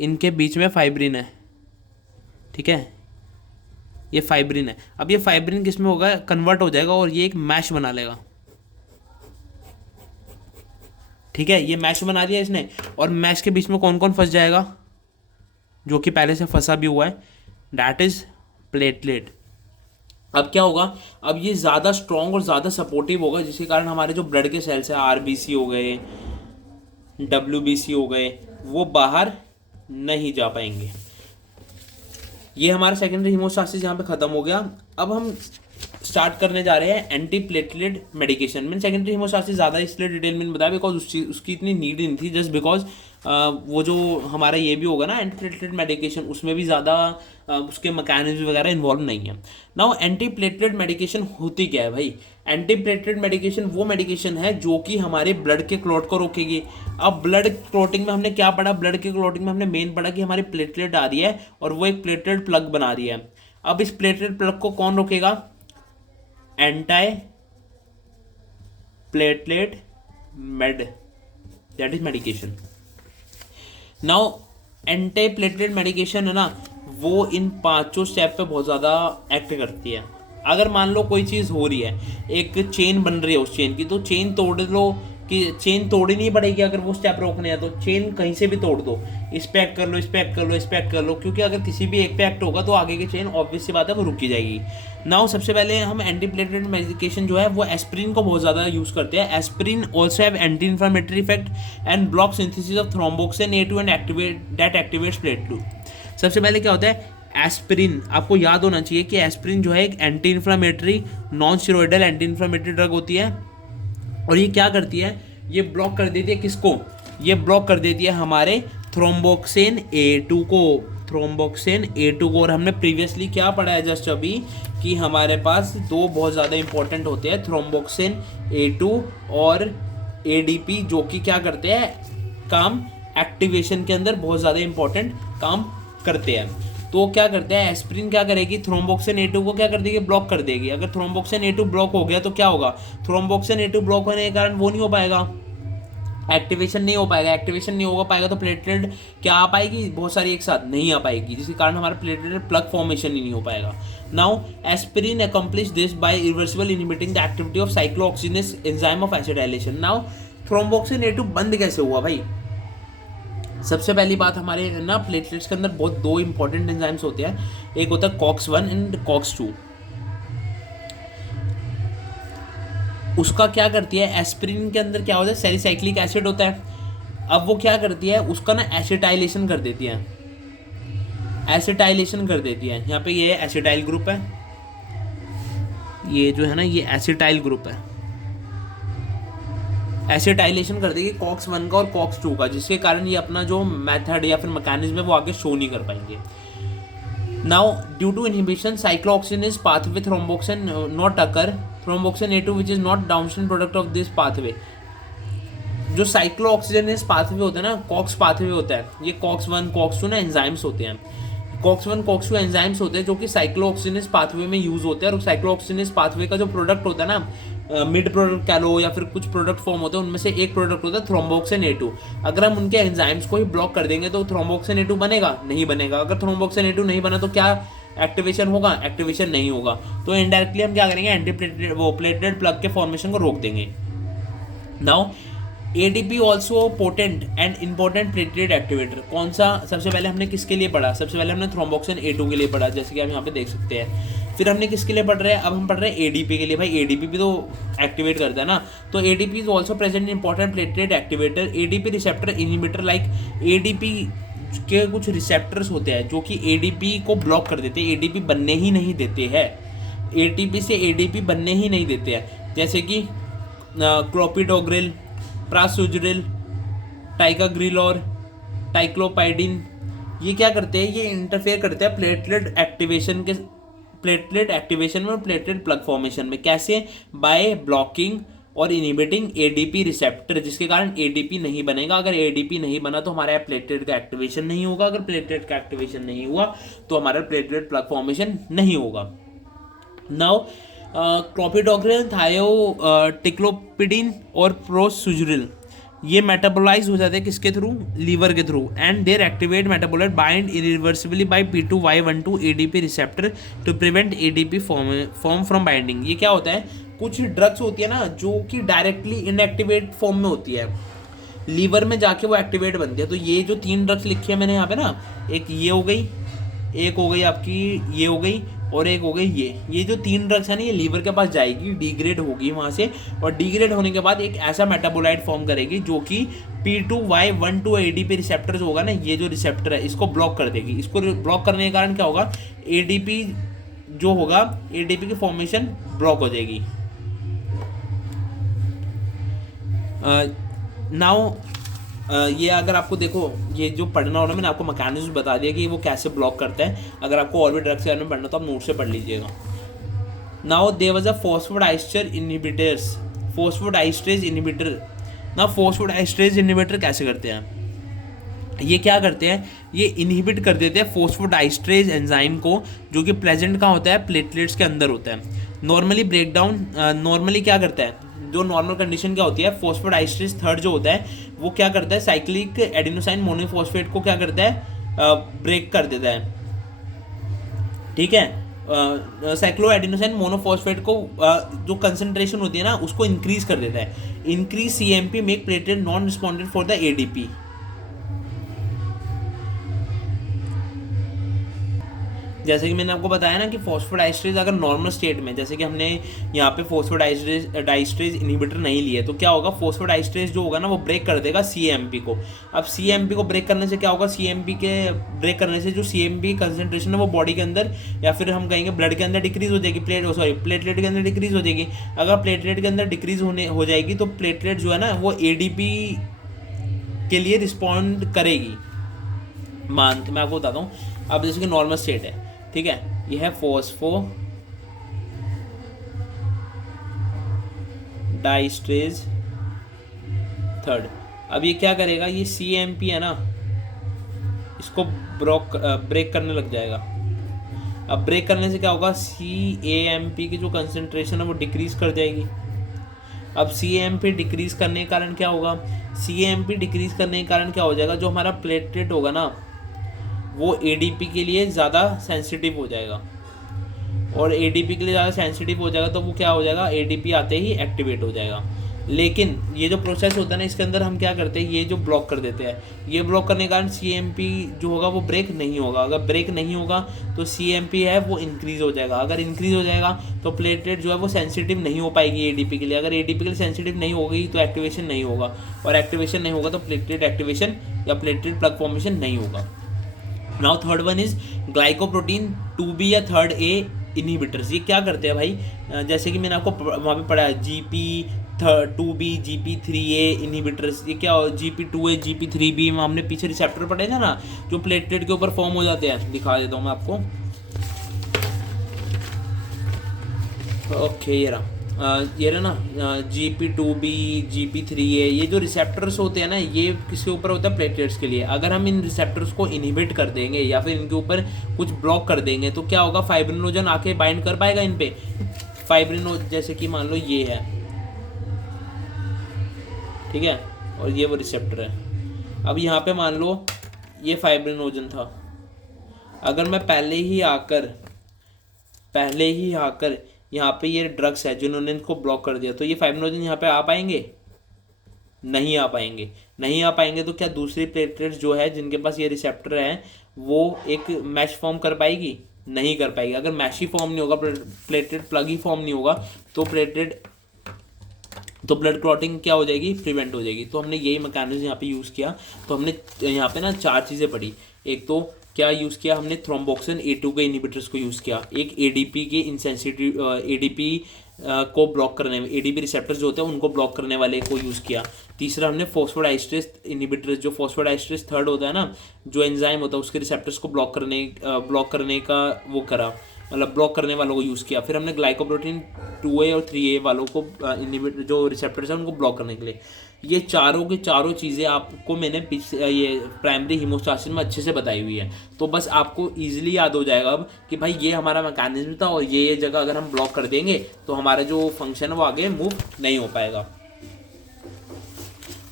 इनके बीच में फाइब्रिन है, ठीक है, ये फाइब्रिन है। अब ये फाइब्रिन किस में होगा, कन्वर्ट हो जाएगा और ये एक मैश बना लेगा, ठीक है। ये मैश बना दिया इसने, और मैश के बीच में कौन कौन फंस जाएगा, जो कि पहले से फंसा भी हुआ है, दैट इज प्लेटलेट। अब क्या होगा, अब ये ज़्यादा स्ट्रॉन्ग और ज़्यादा सपोर्टिव होगा, जिसके कारण हमारे जो ब्लड के सेल्स हैं, RBC हो गए, WBC हो गए, वो बाहर नहीं जा पाएंगे। ये हमारा सेकेंडरी हीमोस्टासिस यहाँ पे ख़त्म हो गया। अब हम स्टार्ट करने जा रहे हैं एंटी प्लेटलेट मेडिकेशन। मैंने सेकेंडरी हीमोस्टासिस ज़्यादा इसलिए डिटेल में बताया बिकॉज उसकी इतनी नीड नहीं थी, जस्ट बिकॉज वो जो हमारा ये भी होगा ना एंटी प्लेटलेट मेडिकेशन, उसमें भी ज़्यादा उसके मैकेनिज्म वगैरह इन्वॉल्व नहीं है। नाउ एंटी प्लेटलेट मेडिकेशन होती क्या है भाई, एंटी प्लेटलेट मेडिकेशन वो मेडिकेशन है जो कि हमारे ब्लड के क्लॉट को रोकेगी। अब ब्लड क्लॉटिंग में हमने क्या पढ़ा, ब्लड के क्लॉटिंग में हमने मेन पढ़ा कि हमारी प्लेटलेट आ रही है और वो एक प्लेटलेट प्लग बना रही है। अब इस प्लेटलेट प्लग को कौन रोकेगा, anti platelet made, that is medication. Now anti platelet medication है ना, वो इन पांचों स्टेप पे बहुत ज़्यादा एक्ट करती है। अगर मान लो कोई चीज़ हो रही है, एक चेन बन रही है उस चेन की, तो चेन तोड़ लो कि चेन तोड़ी नहीं पड़ेगी। अगर वो स्टेप रोकने हैं तो चेन कहीं से भी तोड़ दो, इस पे एक्ट कर लो, इस पे एक्ट कर लो, इस पे एक्ट कर लो, क्योंकि अगर किसी भी एक पे एक्ट होगा तो आगे की चेन ऑब्वियस सी बात है वो रुकी जाएगी। नाउ सबसे पहले हम एंटी प्लेटलेट मेडिकेशन जो है वो एस्प्रिन को बहुत ज़्यादा यूज़ करते हैं। Aspirin also have anti inflammatory effect and block synthesis of thromboxane A2 and activates platelet. सबसे पहले क्या होता है, एस्प्रिन, आपको याद होना चाहिए कि एस्प्रिन जो है एक anti inflammatory non steroidal anti inflammatory drug होती है। और ये क्या करती है, ये ब्लॉक कर देती है किसको, ये ब्लॉक कर देती है हमारे थ्रोम्बोक्सिन A2 को, थ्रोम्बोक्सिन A2 को। और हमने प्रीवियसली क्या पढ़ा है जस्ट अभी, कि हमारे पास दो बहुत ज़्यादा इंपॉर्टेंट होते हैं, थ्रोम्बोक्सिन A2 और ADP, जो कि क्या करते हैं, काम एक्टिवेशन के अंदर बहुत ज़्यादा इंपॉर्टेंट काम करते हैं। तो क्या करते हैं, एस्प्रिन क्या करेगी, थ्रोम्बोक्सिन A2 को क्या कर देगी, ब्लॉक कर देगी। अगर थ्रोम्बोक्सिन A2 ब्लॉक हो गया तो क्या होगा, थ्रोम्बोक्सिन A2 ब्लॉक होने के कारण वो नहीं हो पाएगा, एक्टिवेशन नहीं हो पाएगा। एक्टिवेशन नहीं होगा पाएगा तो प्लेटलेट क्या आ पाएगी, बहुत सारी एक साथ नहीं आ पाएगी, जिसके कारण हमारा प्लेटलेट प्लग फॉर्मेशन ही नहीं हो पाएगा। Now aspirin accomplish this by reversible inhibiting the activity of cyclooxygenase enzyme of acetylation. Now thromboxane A2 बंद कैसे हुआ भाई, सबसे पहली बात, हमारे ना प्लेटलेट्स के अंदर बहुत दो इंपॉर्टेंट एंजाइम्स होते हैं, एक होता है COX-1 एंड COX-2। उसका क्या करती है, एस्प्रिन के अंदर क्या होता है, सैलिसाइक्लिक एसिड होता है। अब वो क्या करती है, उसका ना एसिटाइलेशन कर देती है, एसिटाइलेशन कर देती है। यहाँ पे ये एसिटाइल ग्रुप है, ये जो है ना ये एसिटाइल ग्रुप है, एसिटाइलेशन कर देगी COX-1 का और COX-2 का, जिसके कारण ये अपना जो मेथड या फिर मैकेनिज्म है वो आगे शो नहीं कर पाएंगे। Now due to inhibition cyclooxygenase pathway thromboxane not occur, thromboxane A2 which is not downstream product of this pathway. जो साइक्लोऑक्सीजनेज पाथवे होता है ना, कॉक्स पाथवे होता है, ये कॉक्स 1 कॉक्स 2 ना एंजाइम्स होते हैं, कॉक्स 1 कॉक्स 2 एंजाइम्स होते हैं जो कि साइक्लोऑक्सीजनेज पाथवे में यूज होते हैं। और साइक्लोऑक्सीजनेज पाथवे का जो प्रोडक्ट होता है ना, मिड प्रोडक्ट कह लो या फिर कुछ प्रोडक्ट फॉर्म होते हैं, उनमें से एक प्रोडक्ट होता है थ्रोम्बोक्सिन A2। अगर हम उनके एंजाइम्स को ही ब्लॉक कर देंगे तो थ्रोम्बोक्सिन A2 बनेगा? नहीं बनेगा। अगर थ्रोम्बोक्सिन A2 नहीं बना तो क्या एक्टिवेशन होगा? एक्टिवेशन नहीं होगा। तो इनडायरेक्टली हम क्या करेंगे, एंटीप्लेटलेट वो प्लेटलेट प्लग के फॉर्मेशन को रोक देंगे। Now ADP also potent and important platelet activator. कौन सा? सबसे पहले हमने किसके लिए पढ़ा? सबसे पहले हमने थ्रोम्बोक्सिन A2 के लिए पढ़ा, जैसे कि आप यहाँ पे देख सकते हैं। फिर हमने किसके लिए पढ़ रहे हैं? अब हम पढ़ रहे हैं ADP के लिए। भाई ADP भी तो एक्टिवेट करता है ना, तो ADP is also present in important platelet activator. ADP receptor inhibitor like ADP के कुछ रिसेप्टर्स होते हैं जो कि ADP को ब्लॉक कर देते हैं, ADP बनने ही नहीं देते हैं, ATP से ADP बनने ही नहीं देते हैं, जैसे कि क्लोपिडोग्रिल, प्रासुजरिल, टाइकाग्रिलोर, टाइक्लोपाइडिन। ये क्या करते हैं? ये इंटरफेयर करते हैं प्लेटलेट एक्टिवेशन में और प्लेटलेट प्लग फॉर्मेशन में। कैसे? बाय ब्लॉकिंग और इनहिबिटिंग ADP रिसेप्टर, जिसके कारण ADP नहीं बनेगा। अगर ADP नहीं बना तो हमारा प्लेटलेट का एक्टिवेशन नहीं होगा, अगर प्लेटलेट का एक्टिवेशन नहीं हुआ तो हमारा प्लेटलेट प्लग फॉर्मेशन नहीं होगा। नाउ क्लोपिडोग्रिल, थायोटिक्लोपिडिन और प्रोसुजरिल ये मेटाबोलाइज हो जाते हैं किसके थ्रू? लीवर के through. And there activate metabolite bind irreversibly by P2Y12 ADP receptor to prevent ADP form from binding. ये क्या होता है? कुछ ड्रग्स होती है ना जो कि डायरेक्टली इनएक्टिवेट फॉर्म में होती है, लीवर में जाके वो एक्टिवेट बनती है। तो ये जो 3 ड्रग्स लिखी है मैंने यहाँ पे ना, एक ये हो गई, एक हो गई आपकी ये हो गई, और एक हो गई ये जो 3 ड्रग्स है ना, ये लीवर के पास जाएगी, डिग्रेड होगी वहाँ से, और डिग्रेड होने के बाद एक ऐसा मेटाबोलाइट फॉर्म करेगी जो कि P2Y12 ADP रिसेप्टर्स होगा ना, ये जो रिसेप्टर है इसको ब्लॉक कर देगी। इसको ब्लॉक करने के कारण क्या होगा? ADP जो होगा, ADP की फॉर्मेशन ब्लॉक हो जाएगी। नाउ ये अगर आपको देखो, ये जो पढ़ना हो ना, मैंने आपको मैकेनिज्म बता दिया कि वो कैसे ब्लॉक करता है। अगर आपको और भी ड्रग्स के बारे में पढ़ना तो आप नोट से पढ़ लीजिएगा। Now there was a phosphodiesterase inhibitors, phosphodiesterase inhibitor. ना फॉस्फोडाइस्ट्रेज इनहिबिटर कैसे करते हैं? ये क्या करते हैं? ये इनहिबिट कर देते हैं फॉस्फोडाइस्ट्रेज एंजाइम को, जो कि प्रेजेंट कहाँ होता है? प्लेटलेट्स के अंदर होता है। नॉर्मली ब्रेकडाउन, नॉर्मली क्या करता है? जो नॉर्मल कंडीशन क्या होती है? फॉस्फोडाइस्ट्रेज थर्ड जो होता है वो क्या करता है? साइक्लिक एडिनोसाइन मोनोफॉस्फेट को क्या करता है? ब्रेक कर देता है। ठीक है, साइक्लो एडिनोसाइन मोनोफॉस्फेट को जो कंसंट्रेशन होती है ना उसको इंक्रीज कर देता है। Increase CMP make platelet non respondent for the ADP। जैसे कि मैंने आपको बताया ना कि फॉस्फोडाइस्ट्रेज अगर नॉर्मल स्टेट में, जैसे कि हमने यहाँ पे फॉस्फोडाइस्ट्रेज इनहिबिटर नहीं लिए, तो क्या होगा? फॉस्फोडाइस्ट्रेज जो होगा ना वो ब्रेक कर देगा CMP को। अब CMP को ब्रेक करने से क्या होगा? CMP के ब्रेक करने से जो CMP कंसंट्रेशन है वो बॉडी के अंदर या फिर हम कहेंगे ब्लड के अंदर डिक्रीज हो जाएगी, प्लेटलेट के अंदर डिक्रीज हो जाएगी। अगर प्लेटलेट के अंदर डिक्रीज हो जाएगी तो प्लेटलेट जो है ना वो ADP के लिए रिस्पॉन्ड करेगी। मैं आपको बताता हूँ। अब जैसे कि नॉर्मल स्टेट है, ठीक है, ये है फॉस्फोडाइस्ट्रेज थर्ड। अब ये क्या करेगा? ये CMP है ना, इसको ब्रेक करने लग जाएगा। अब ब्रेक करने से क्या होगा? CAMP की जो कंसंट्रेशन है वो डिक्रीज कर जाएगी। अब CAMP डिक्रीज करने के कारण क्या होगा? CAMP डिक्रीज करने के कारण क्या हो जाएगा? जो हमारा प्लेटलेट होगा ना वो ADP के लिए ज़्यादा सेंसिटिव हो जाएगा, और ADP के लिए ज़्यादा सेंसिटिव हो जाएगा तो वो क्या हो जाएगा? ADP आते ही एक्टिवेट हो जाएगा। लेकिन ये जो प्रोसेस होता है ना, इसके अंदर हम क्या करते हैं? ये जो ब्लॉक कर देते हैं, ये ब्लॉक करने के कारण CMP जो होगा वो ब्रेक नहीं होगा। अगर ब्रेक नहीं होगा तो CMP है वो इंक्रीज हो जाएगा। अगर इंक्रीज हो जाएगा तो प्लेटलेट जो है वो सेंसिटिव नहीं हो पाएगी ADP के लिए। अगर ADP के लिए सेंसिटिव नहीं होगी तो एक्टिवेशन नहीं होगा, और एक्टिवेशन नहीं होगा तो प्लेटलेट एक्टिवेशन या प्लेटलेट प्लग फॉर्मेशन नहीं होगा। Now third one is glycoprotein 2B या थर्ड A इनहिबिटर्स। ये क्या करते हैं भाई? जैसे कि मैंने आपको वहाँ पे पढ़ा है GP2B GP3A इनहिबिटर्स। ये क्या? GP2A GP3B में हमने पीछे रिसेप्टर पढ़े थे ना जो प्लेटलेट के ऊपर फॉर्म हो जाते हैं। दिखा देता हूँ मैं आपको। ओके, ये रहा ना, GP2B, GP3A, ये जो रिसेप्टर्स होते हैं ना, ये किसके ऊपर होता है? प्लेटलेट्स के लिए। अगर हम इन रिसेप्टर्स को इनहिबिट कर देंगे या फिर इनके ऊपर कुछ ब्लॉक कर देंगे तो क्या होगा? फाइब्रिनोजन आके बाइंड कर पाएगा इन पे। जैसे कि मान लो ये है, ठीक है, और ये वो रिसेप्टर है। अब यहाँ पे मान लो ये फाइब्रिनोजन था, अगर मैं पहले ही आकर यहाँ पे ये ड्रग्स है जिन्होंने इनको ब्लॉक कर दिया, तो ये फाइब्रिनोजन यहाँ पे आ पाएंगे? नहीं आ पाएंगे। नहीं आ पाएंगे तो क्या दूसरी प्लेटलेट्स जो है जिनके पास ये रिसेप्टर है वो एक मैश फॉर्म कर पाएगी? नहीं कर पाएगी। अगर मैश ही फॉर्म नहीं होगा, प्लेटलेट प्लग ही फॉर्म नहीं होगा, तो ब्लड क्लॉटिंग क्या हो जाएगी? प्रिवेंट हो जाएगी। तो हमने यही मैकेनिज्म यहाँ पे यूज़ किया। तो हमने यहाँ पे ना 4 चीज़ें पढ़ी। एक तो क्या यूज़ किया हमने? थ्रोम्बोक्सिन A2 के इनिबिटर्स को यूज़ किया। एक ADP के इंसेंसिटिव ADP को ब्लॉक करने में, ADP रिसेप्टर्स जो होते हैं उनको ब्लॉक करने वाले को यूज़ किया। तीसरा हमने फॉस्फोडाइस्ट्रेस इनिबिटर्स, जो फॉस्फोडाइस्ट्रेस थर्ड होता है ना, जो एंजाइम होता है उसके रिसेप्टर्स को ब्लॉक करने का वो करा, मतलब ब्लॉक करने वालों को यूज़ किया। फिर हमने ग्लाइकोप्रोटीन 2A और 3A वालों को इनिबिट जो रिसेप्टर्स हैं उनको ब्लॉक करने के लिए। ये चारों की चारों चीज़ें आपको मैंने ये प्राइमरी हीमोस्टासिस में अच्छे से बताई हुई है। तो बस आपको ईजिली याद हो जाएगा अब कि भाई ये हमारा मैकेनिज्म था और ये जगह अगर हम ब्लॉक कर देंगे तो हमारा जो फंक्शन है वो आगे मूव नहीं हो पाएगा।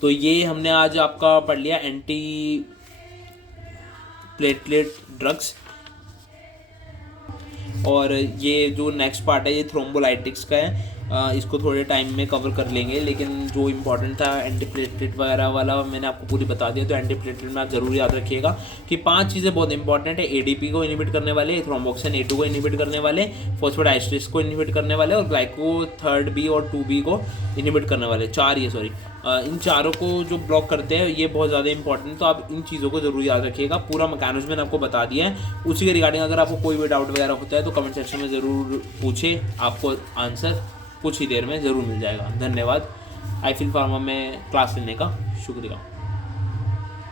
तो ये हमने आज आपका पढ़ लिया एंटी प्लेटलेट ड्रग्स। और ये जो नेक्स्ट पार्ट है ये थ्रोम्बोलाइटिक्स का है, इसको थोड़े टाइम में कवर कर लेंगे। लेकिन जो इम्पोर्टेंट था एंटीप्लेटलेट वगैरह वाला मैंने आपको पूरी बता दिया। तो एंटीप्लेटलेट में आप जरूर याद रखिएगा कि 5 चीज़ें बहुत इंपॉर्टेंट है। ADP को इनिबिट करने वाले, थ्रोम्बोक्सिन A2 को इनिबिट करने वाले, फॉस्फोडाइस्ट्रेस को इनिबिट करने वाले और ग्लाइको 3B और 2B को इनिबिट करने वाले। इन चारों को जो ब्लॉक करते हैं ये बहुत ज़्यादा इंपॉर्टेंट। तो आप इन चीज़ों को जरूर याद रखिएगा। पूरा मैकेनिज्म मैंने आपको बता दिया है। उसी के रिगार्डिंग अगर आपको कोई भी डाउट वगैरह होता है तो कमेंट सेक्शन में ज़रूर पूछे, आपको आंसर कुछ ही देर में ज़रूर मिल जाएगा। धन्यवाद। आई फील फार्मा में क्लास लेने का शुक्रिया।